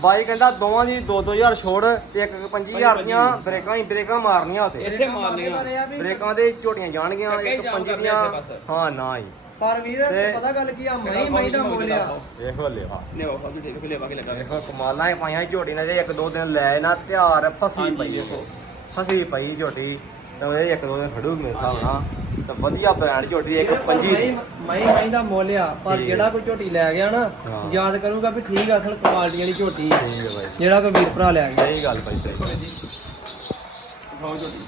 A: ਬਾਈ ਕਹਿੰਦਾ ਦੋਵਾਂ ਦੀ 2-2000 ਛੋੜ ਤੇ ਇੱਕ 25000 ਦੀਆਂ ਬ੍ਰੇਕਾਂ ਹੀ ਬ੍ਰੇਕਾਂ ਮਾਰਨੀਆਂ
B: ਇੱਥੇ
C: ਵੀ-
A: ਬ੍ਰੇਕਾਂ ਦੇ ਝੋਟੀਆਂ ਜਾਣਗੀਆਂ ਇੱਕ
B: ਜਾਮ
A: ਪੰਜੀ
B: ਕਰਦੇ
A: ਦੀਆਂ।
B: ਇੱਥੇ ਬਸ।
A: ਹਾਂ ਨਾ ਹੀ
C: ਪਰ ਵੀਰ
A: ਤੇ-
C: ਪਤਾ ਗੱਲ ਕੀ ਆ ਮਈ ਮਈ ਦਾ ਮੁੱਲ ਆ।
A: ਵੇਖੋ ਲੇਵਾ
B: ਨੇ ਉਹ ਵੀ ਦੇਖ ਲੈ ਬਾਕੀ ਲੱਗਾ
A: ਵੇਖੋ ਕਮਾਲਾਂ ਹੀ ਪਾਈਆਂ ਝੋਟੀ ਨੇ ਜੇ ਇੱਕ ਦੋ ਦਿਨ ਲੈ ਨਾ ਤਿਆਰ ਫਸੀ ਪਈ। ਫਸੀ ਪਈ ਝੋਟੀ। ਤਾਂ ਇਹ ਇੱਕ ਦੋ ਦਿਨ ਖੜੂ ਮੇਰੇ ਹਿਸਾਬ ਨਾਲ। ਤਾਂ ਵਧੀਆ ਬ੍ਰਾਂਡ ਝੋਟੀ ਇੱਕ ਪੰਜੀ।
C: ਮਈ ਮਈ ਦਾ ਮੁੱਲ ਆ ਪਰ। ਜਿਹੜਾ ਕੋਈ ਝੋਟੀ ਲੈ ਗਿਆ ਨਾ। ਯਾਦ ਕਰੂਗਾ ਵੀ ਠੀਕ ਆ ਅਸਲ ਕੁਆਲਿਟੀ ਵਾਲੀ ਝੋਟੀ
A: ਹੈ
C: ਜਿਹੜਾ ਕੋਈ ਵੀਰ ਭਰਾ ਲੈ ਗਿਆ।
A: ਸਹੀ ਗੱਲ ਭਾਈ ਸਹੀ
B: ਖਾਓ ਝੋਟੀ।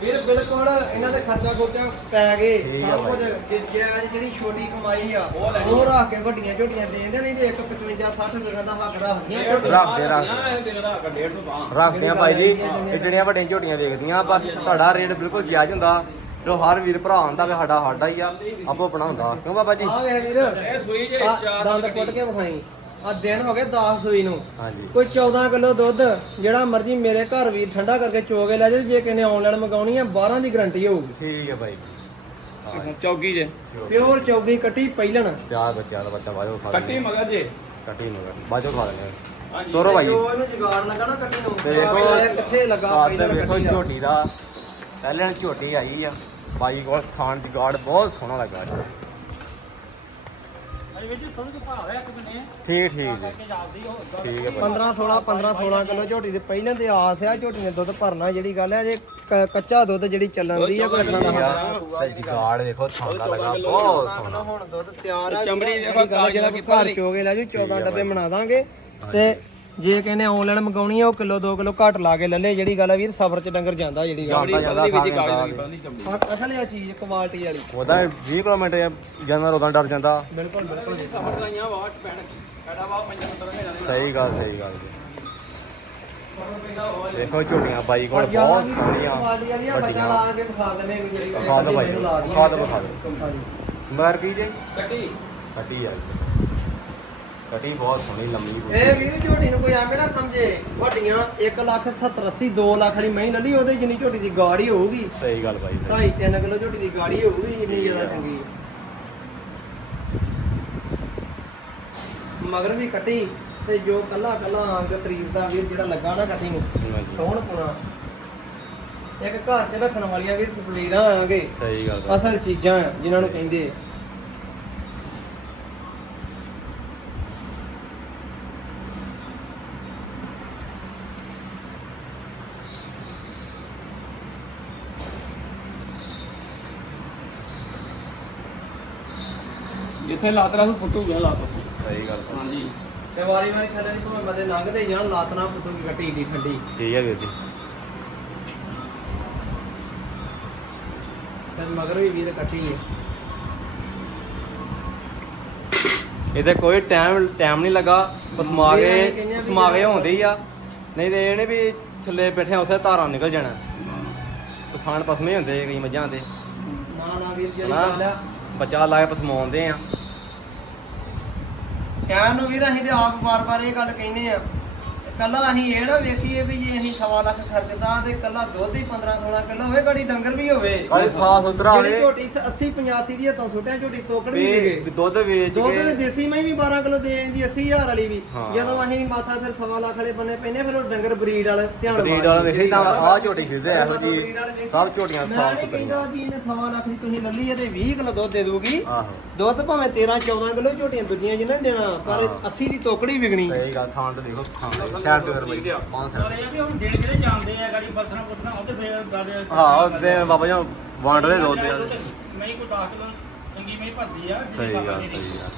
C: ਵੀਰ ਬਿਲਕੁਲ ਇਹਨਾਂ ਦੇ ਖਰਚਾ ਖੋਚਾ ਪੈ ਗਏ।
A: ਠੀਕ ਆ
C: ਸਭ ਕੁਝ। ਜੇ ਜਾਇਜ਼ ਜਿਹੜੀ ਛੋਟੀ ਕਮਾਈ ਆ
B: ਉਹ
C: ਰੱਖ ਕੇ ਵੱਡੀਆਂ ਝੋਟੀਆਂ ਦੇ ਦਿੰਦੇ ਨਹੀਂ ਤੇ ਇੱਕ 55 60 ਰੁਪਏ ਦਾ ਹੱਕ ਰੱਖਦੀਆਂ ਝੋਟੀਆਂ।
A: ਰੱਖਦੇ, ਰੱਖਦੇ।
B: ਨਾ ਇਹ ਦੇਖਦਾ ਕਿ ਡੇਢ ਤੋਂ ਬਾਹਾਂ
A: ਰੱਖਦੇ ਆ ਭਾਈ ਜੀ। ਇਹ ਜਿਹੜੀਆਂ ਵੱਡੀਆਂ ਝੋਟੀਆਂ ਵੇਚਦੀਆਂ ਪਰ ਤੁਹਾਡਾ ਰੇਟ ਬਿਲਕੁਲ ਜਾਇਜ਼ ਹੁੰਦਾ। ਜੋ ਹਰ ਵੀਰ ਭਰਾ ਹੁੰਦਾ ਵੀ ਸਾਡਾ ਸਾਡਾ ਹੀ ਆ ਆਪੋ ਆਪਣਾ ਹੁੰਦਾ। ਕਿਉਂ ਬਾਬਾ ਜੀ?
C: ਆ ਵੇ ਵੀਰ
B: ਇਹ ਸੂਈ ਜੇ
C: ਆਹ
B: ਚਾਰ
C: ਦੰਦ ਪੁੱਟ ਕੇ ਵਿਖਾਈ। ਆ ਦਿਨ ਹੋ ਗਏ 10 ਸੂਈ ਨੂੰ।
A: ਹਾਂਜੀ।
C: ਕੋਈ 14 ਕਿਲੋ ਦੁੱਧ ਜਿਹੜਾ ਮਰਜ਼ੀ ਮੇਰੇ ਘਰ ਵੀਰ ਠੰਡਾ ਕਰਕੇ ਚੋਗੇ ਲੈ ਜੇ ਜੇ ਕਿਨੇ ਆਨਲਾਈਨ ਮੰਗਾਉਣੀ ਆ 12 ਦੀ ਗਾਰੰਟੀ ਹੋਊਗੀ।
A: ਠੀਕ ਹੈ ਭਾਈ
B: ਚੌਗੀ ਜੇ।
C: ਪਿਓਰ ਚੌਗੀ ਕੱਟੀ ਪਹਿਲਣ।
A: ਚਾਰ ਬੱਚਿਆਂ ਦਾ ਬੱਚਾ ਬਾਜੋ ਖਾ
B: ਕੱਟੀ ਮਗਰ ਜੇ।
A: ਕੱਟੀ ਮਗਰ। ਬਾਜੋ ਖਾ
B: ਹਾਂਜੀ
A: ਤੋਰੋ ਭਾਈ
C: ਜੋ ਇਹਨੂੰ ਜੁਗਾੜ ਲੱਗਾ ਨਾ ਕੱਟੀ ਨੂੰ।
A: ਵੇਖ
C: ਕਿੱਥੇ ਲੱਗਾ ਪਹਿਲਣ
A: ਵੇਖੋ
C: ਕੱਟੀ ਦਾ।
A: ਝੋਟੀ ਦਾ। ਪਹਿਲਾਂ ਝੋਟੀ ਆਈ ਆ। ਬਾਈ ਕੋਲ ਖਾਣ ਦੀ ਗਾਰਡ ਬਹੁਤ ਸੋਹਣਾ ਲੱਗਾ ਠੀਕ ਠੀਕ ਜੀ। ਠੀਕ ਹੈ ਭਾਈ।
C: 15 16 15 16 ਕਿਲੋ ਝੋਟੀ ਦੇ ਪਹਿਲਾਂ ਤੇ ਆਸ ਆ ਝੋਟੀ ਨੇ ਦੁੱਧ ਭਰਨਾ ਜਿਹੜੀ ਗੱਲ ਹੈ ਜੇ ਕ- ਕੱਚਾ ਦੁੱਧ ਜਿਹੜੀ ਚੱਲਣ ਦੀ ਆ ਕੋਈ ਇਦਾਂ ਦਾ
A: ਆ। ਤੇ ਜਗਾੜ ਦੇਖੋ ਛਾਂਦਾ ਲੱਗਾ ਬਹੁਤ ਸੋਹਣਾ।
C: ਹੁਣ ਦੁੱਧ ਤਿਆਰ ਆ
B: ਚਮੜੀ
C: ਜਿਹੜੀ
B: ਦੇਖੋ
C: ਗੱਲ ਆ, ਜਿਹੜਾ ਕੋਈ ਘਰ ਚੋਗੇ ਲੈ ਜੂ 14 ਡੱਬੇ ਬਣਾ ਦਾਂਗੇ। ਤੇ ਜੇ ਕਹਿੰਦੇ ਆਨਲਾਈਨ ਮੰਗਾਉਣੀ ਆ ਉਹ ਕਿਲੋ 2 ਕਿਲੋ ਘੱਟ ਲਾ ਕੇ ਲੈ ਲੈ। ਜਿਹੜੀ ਗੱਲ ਆ ਵੀਰ ਸਬਰ ਚ ਡੰਗਰ ਜਾਂਦਾ ਜਿਹੜੀ ਗੱਲ
A: ਜਾਂਦਾ ਜਾਂਦਾ ਦਾ
B: ਦੀ ਚਮੜੀ
C: ਔਰ ਅਸਲ ਇਹ ਚੀਜ਼ ਕੁਆਲਿਟੀ ਵਾਲੀ।
A: ਉਹਦਾ 20 ਕਿਲੋਮੀਟਰ ਜਾਨਵਰ ਉਦੋਂ ਡਰ ਜਾਂਦਾ।
C: ਬਿਲਕੁਲ ਬਿਲਕੁਲ ਜੀ।
B: ਸਫਰ ਲਾਈਆਂ ਵਾਟ ਪੈਣ ਪੈੜਾ ਵਾ ਪੰਜਾਂ ਨੰਬਰ ਹੋ ਜਾਂਦੇ
A: ਸਹੀ ਗੱਲ ਸਹੀ ਗੱਲ। ਦੇਖੋ ਝੋਟੀਆਂ ਬਾਈ ਕੋਲ ਬਹੁਤ ਸੋਹਣੀਆਂ
C: ਬੱਚਾ ਲਾ ਕੇ ਵਿਖਾ ਦਨੇ ਵੀ ਜਿਹੜੀ
A: ਵਿਖਾ ਦਿਓ ਬਾਈ,
C: ਦੀਆਂ
A: ਵਿਖਾ।
C: ਹਾਂਜੀ।
A: ਮਗਰ ਕੀ ਜੇ?
B: ਕੱਟੀ।
A: ਕੱਟੀ ਆ ਜੀ। ਕੱਟੀ ਬਹੁਤ ਸੋਹਣੀ ਲੰਮੀ ਬੂਟੀ।
C: ਇਹ ਵੀਰ ਝੋਟੀ ਨੂੰ ਕੋਈ ਐਵੇਂ ਨਾ ਸਮਝੇ ਵੱਡੀਆਂ 1 ਲੱਖ 70 80 2 ਲੱਖ ਵਾਲੀ ਮਹੀਂ ਲੱਲੀ ਉਹਦੇ ਜਿੰਨੀ ਝੋਟੀ ਦੀ ਗਾੜੀ ਹੋਊਗੀ
A: ਸਹੀ ਗੱਲ ਬਾਈ ਸਹੀ।
C: 2.5 3 ਕਿਲੋ ਝੋਟੀ ਦੀ ਗਾੜੀ ਹੋਊਗੀ ਇੰਨੀ ਜ਼ਿਆਦਾ ਚੰਗੀ ਮਗਰ ਵੀ ਕੱਟੀ ਤੇ ਜੋ ਕੱਲਾ ਕੱਲਾ ਅੰਗ ਸਰੀਰ ਦਾ ਵੀਰ ਜਿਹੜਾ ਲੱਗਾ ਨਾ ਕੱਟੀ ਨੂੰ
A: ਹਾਂਜੀ।
C: ਸੋਹਣ ਪੁਣਾ ਇੱਕ ਘਰ 'ਚ ਰੱਖਣ ਵਾਲੀਆਂ ਵੀਰ ਤਸਵੀਰਾਂ ਆਗੇ
A: ਸਹੀ ਗੱਲ ਬਾਈ।
C: ਅਸਲ ਚੀਜ਼ਾਂ ਜਿਨ੍ਹਾਂ ਨੂੰ ਕਹਿੰਦੇ
B: ਜਿੱਥੇ ਲਾਤ ਰਾ ਫੁੱਟੂ ਗਿਆ ਲਾਤ।
A: ਸਹੀ ਗੱਲ।
B: ਹਾਂਜੀ।
C: ਤੇ ਵਾਰੀ ਵਾਰੀ ਥੱਲੇ ਦੀ ਭਾਵੇਂ ਮਦੇ ਲੰਘਦੇ ਜਾਣ ਲਾਤਨਾ ਪੁੱਟੂਗੀ ਕੱਟੀ ਦੀ ਠੰਡੀ।
A: ਠੀਕ ਹੈ ਵੀਰ ਜੀ।
C: ਤੇ ਮਗਰ ਵੀ ਵੀਰ ਕੱਟੀ ਹੈ
A: ਇਹਦੇ ਕੋਈ ਟਾਈਮ ਟਾਈਮ ਨਹੀਂ ਲੱਗਾ। ਕੇ
C: ਜਿਹੜਾ-
A: ਹੁੰਦੇ ਹੀ ਆ। ਨਹੀਂ ਤੇ ਇਹਨੇ ਵੀ ਥੱਲੇ ਬੈਠੇ ਉਸੇ ਧਾਰਾਂ ਨਿਕਲ ਜਾਣਾ। ਪਛਾਣ ਪਸਮੇ ਹੁੰਦੇ ਕਈ ਮੱਝਾਂ ਦੇ
C: ਨਾ ਨਾ ਵੀਰ
A: ਹਨਾ?
C: ਗੱਲ ਆ।
A: ਬੱਚਾ ਲਾ ਕੇ ਪਸਮਾਉਂਦੇ ਆ।
C: ਕਹਿਣ ਨੂੰ ਵੀਰ, ਅਸੀਂ ਤੇ ਆਪ ਵਾਰ-ਵਾਰ ਇਹ ਗੱਲ ਕਹਿੰਦੇ ਆ। ਕੱਲਾ ਅਸੀਂ ਇਹ ਨਾ ਵੇਖੀਏ ਵੀ ਜੇ ਅਸੀਂ ਸਵਾ ਲੱਖ ਖਰਚਦਾ ਤੇ ਕੱਲਾ ਦੁੱਧ ਹੀ 15 16 ਕਿਲੋ ਹੋਵੇ ਗੜੀ ਡੰਗਰ ਵੀ ਹੋਵੇ।
A: ਕਾਲੇ ਸਾਫ਼ ਸੁਥਰਾ
C: ਜਿਹੜੀ
A: ਹੋਵੇ।
C: ਝੋਟੀ 80 85 ਦੀ ਹੱਥੋਂ ਛੋਟਿਆ ਝੋਟੀ ਤੋਕੜ ਵੀ
A: ਵੀ
C: ਦੇਗੇ
A: ਦੁੱਧ ਵੇਚ
C: ਦੁੱਧ
A: ਕੇ।
C: ਦੇ ਦੇਸੀ ਮੈਂ ਵੀ 12 ਕਿਲੋ ਦੇ ਜਾਂਦੀ 80000 ਵਾਲੀ ਵੀ। ਜਦੋਂ ਅਸੀਂ ਮਾਥਾ ਫਿਰ ਸਵਾ ਲੱਖ ਵਾਲੇ ਬੰਨੇ ਪੈਨੇ ਫਿਰ ਉਹ ਡੰਗਰ ਬਰੀਡ ਵਾਲੇ ਧਿਆਨ
A: ਬਰੀਡ ਵਾਲਾ ਵੇਖੀ ਤਾਂ ਆਹ ਝੋਟੀ ਖਿੱਚਦੇ ਇਹੋ ਜੀ ਸਭ ਝੋਟੀਆਂ ਸਾਫ਼ ਸੁਥਰੀਆਂ।
C: ਕਹਿੰਦਾ ਵੀ ਇਹਨੇ ਸਵਾ ਲੱਖ ਦੀ ਤੁਸੀਂ ਲੱਲੀ ਹੈ ਤੇ 20 ਕਿਲੋ ਦੁੱਧ ਦੇ ਦੂਗੀ ਦੁੱਧ ਭਾਵੇਂ 13 14 ਕਿਲੋ ਝੋਟੀਆਂ ਦੂਜੀਆਂ ਜਿਹਨਾਂ ਨੇ ਦੇਣਾ ਪਰ
A: ਹਾਂ।
C: 80 ਦੀ ਤੋਕੜੀ ਵਿਕਣੀ।
A: ਸਹੀ ਗੱਲ ਥਾਂ ਤੇ ਦੇਖੋ ਥਾਂ ਤੇ। ਸ਼ਹਿਰ ਤੇ ਫਿਰ ਬਈ।
D: ਇਹ ਵੀ ਹੁਣ ਜਿਹੜੇ ਜਿਹੜੇ ਜਾਣਦੇ ਆ ਗਾੜੀ ਬਰਸਣਾ ਪੁੱਛਣਾ ਉਹ ਤੇ ਫੇਰ ਦਾਦੇ
A: ਹਾਂ ਉਹਦੇ ਬਾਬਾ ਜੀ ਵੰਡਦੇ ਦੁੱਧ ਆ
D: ਮੈਂ ਕੋਈ ਦਾਖਲ ਚੰਗੀ ਮੈਂ ਭਰਦੀ ਆ
A: ਸਹੀ ਗੱਲ ਸਹੀ ਗੱਲ।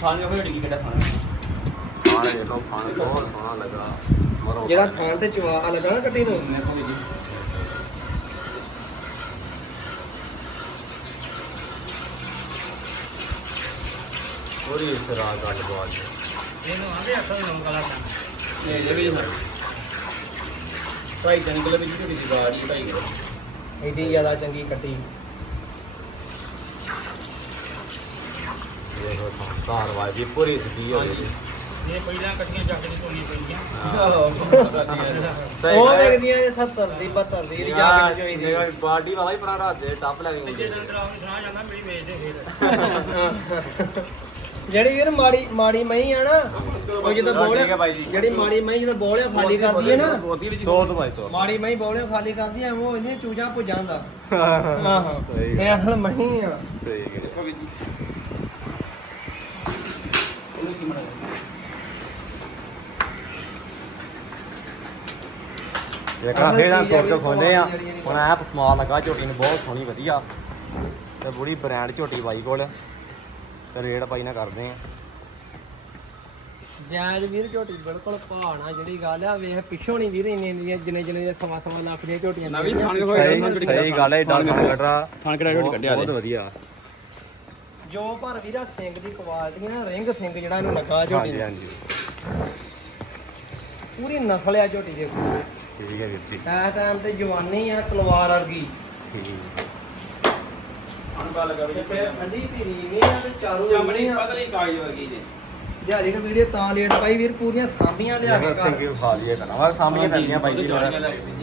B: ਖਾਣੇ ਹੋਏ ਡਿੱਗੀ ਕਿਹੜਾ ਖਾਣਾ?
A: ਖਾਣੇ ਦੇਖੋ ਖਾਣੇ ਬਹੁਤ ਸੋਹਣਾ ਲੱਗਾ। ਮਰੋ
C: ਜਿਹੜਾ ਥਾਂ ਤੇ ਚਵਾ ਲੱਗਾ ਨਾ ਕੱਟੀ ਨੂੰ
A: ਪੂਰੀ ਸਿਰਾ ਗੱਲ ਬਾਤ
D: ਇਹਨੂੰ ਆਂਦੇ ਹੱਥਾਂ ਦੇ ਰੰਗ ਕਲਾ ਚਾਹ
B: ਇਹ ਜੇ ਵੀ ਨਾ। ਭਾਈ ਜਨ ਕਿਲੋ ਵਿੱਚ ਝੋਟੀ ਦੀ ਗਾੜੀ ਭਾਈ? ਕਿਲੋ
C: ਐਡੀ ਜ਼ਿਆਦਾ ਚੰਗੀ ਕੱਟੀ।
A: ਦੇਖੋ ਕਾਰਵਾਈ ਵੀ ਪੂਰੀ ਸਿੱਧੀ ਹੋ ਗਈ।
D: ਇਹ ਪਹਿਲਾਂ ਕੱਟੀਆਂ ਚੱਕ ਕੇ ਧੋਣੀ ਪੈਂਦੀਆਂ।
C: ਉਹ ਵੇਖਦੀਆਂ ਇਹ 70 ਦੀ 72 ਦੀ ਜਿਹੜੀ ਜਾ ਕੇ ਚੋਈ ਦੀ।
A: ਬਾਡੀ ਵਾਲਾ ਹੀ ਪਰਾ ਰਾਤ ਦੇ ਟੱਪ ਲੈ
D: ਤੇ ਜੇ ਡਰਾਉਂ ਸੁਣਾ ਜਾਂਦਾ ਮੇਰੀ ਫੇਰ। [LAUGHS]
C: ਜਿਹੜੀ ਵੀਰ ਮਾੜੀ ਮਾੜੀ ਮਹੀਂ ਆ ਨਾ ਉਹ ਜਦੋਂ
A: ਠੀਕ ਹੈ
C: ਬੋਲਿਆ
A: ਬਾਈ ਜੀ।
C: ਜਿਹੜੀ ਮਾੜੀ ਮਹੀਂ ਜਦੋਂ ਬੋਲਿਆ ਖਾਲੀ ਕਰਦੀ ਹੈ ਨਾ
B: ਬੋਤੀ ਵਿੱਚ
A: ਦੋ ਤੋਂ ਬਾਈ ਤੋਂ
C: ਮਾੜੀ ਮਹੀਂ ਬੋਲਿਆ ਖਾਲੀ ਕਰਦੀ ਐ ਉਹ ਇਹਦੀਆਂ ਚੂਜਾ ਭੁੱਜ ਜਾਂਦਾ
A: ਹਾਂ
C: ਆਹੋ
A: ਸਹੀ
C: ਇਹ ਅਸਲ ਮਹੀਂ ਆ।
A: ਸਹੀ ਗੱਲ।
B: ਦੇਖੋ ਵੀ ਜੀ। ਇਹਨੂੰ ਕੀ ਮਣਾ
A: ਦੇਖਾ ਫੇਰ ਤਾਂ ਤੁਰ ਕੇ ਖੋਨੇ ਆ। ਹੁਣ ਐਪ ਸਮਾਲ ਲੱਗਾ ਝੋਟੀ ਨੂੰ ਬਹੁਤ ਸੋਹਣੀ ਵਧੀਆ। ਤੇ ਬੜੀ ਬ੍ਰਾਂਡ ਝੋਟੀ ਬਾਈ ਕੋਲ। ਤੇ ਰੇਟ ਬਾਈ ਨਾਲ ਕਰਦੇ ਆ
C: ਜੈਜ ਵੀਰ ਝੋਟੀ ਬਿਲਕੁਲ ਭਾਣਾ ਜਿਹੜੀ ਗੱਲ ਆ ਵੇਖ ਪਿੱਛੋਂ ਨਹੀਂ ਵੀਰ ਇੰਨੇ ਇੰਨੀਆਂ ਜਿੰਨੇ ਜਿੰਨੇ ਦੀਆਂ ਸਵਾ ਸਵਾ ਲੱਖ ਦੀਆਂ ਝੋਟੀਆਂ
B: ਨਵੀਂ ਹੋਏ
A: ਸਹੀ ਸਹੀ ਗੱਲ ਹੈ ਡਾਲ ਕਟਰਾ
B: ਥਾਣ ਕਿਹੜਾ ਝੋਟੀ ਕੱਢਿਆ
A: ਬਹੁਤ ਵਧੀਆ।
C: ਜੋ ਪਰ ਵੀਰਾ ਸਿੰਘ ਦੀ ਕੁਆਲਿਟੀ ਨਾ ਰਿੰਗ ਸਿੰਘ ਜਿਹੜਾ ਇਹਨੂੰ ਲੱਗਾ ਝੋਟੀ
A: ਹਾਂਜੀ
C: ਨੂੰ।
A: ਹਾਂਜੀ।
C: ਪੂਰੀ ਨਸਲ ਆ ਝੋਟੀ ਦੇ ਉੱਤੇ।
A: ਠੀਕ ਹੈ ਵੀਰ ਜੀ।
C: ਇਸ ਟਾਈਮ ਤੇ ਜਵਾਨੀ ਆ ਤਲਵਾਰ ਵਰਗੀ।
A: ਠੀਕ।
B: ਹੁਣ ਗੱਲ ਕਰ
C: ਤੇ ਫਿਰ ਠੰਡੀ ਧੀਰੀ ਨਹੀਂ ਆ ਤੇ ਚਾਰੂ
B: ਚਮੜੀ ਪਤਲੀ ਕਾਗਜ਼ ਵਰਗੀ ਜੇ।
C: ਦਿਹਾੜੀ ਨੂੰ ਵੀਡੀਓ ਤਾਂ ਲੇਟ ਪਾਈ ਵੀਰ ਪੂਰੀਆਂ ਸਾਂਭੀਆਂ ਲਿਆ ਕੇ
A: ਸਿੰਘ
C: ਘਰ।
A: ਖਾ ਲਈਏ ਕਰਨਾ ਵਾ ਸਾਹਮਣੇ ਪੈਂਦੀਆਂ ਬਾਈ ਜੀ ਮੇਰਾ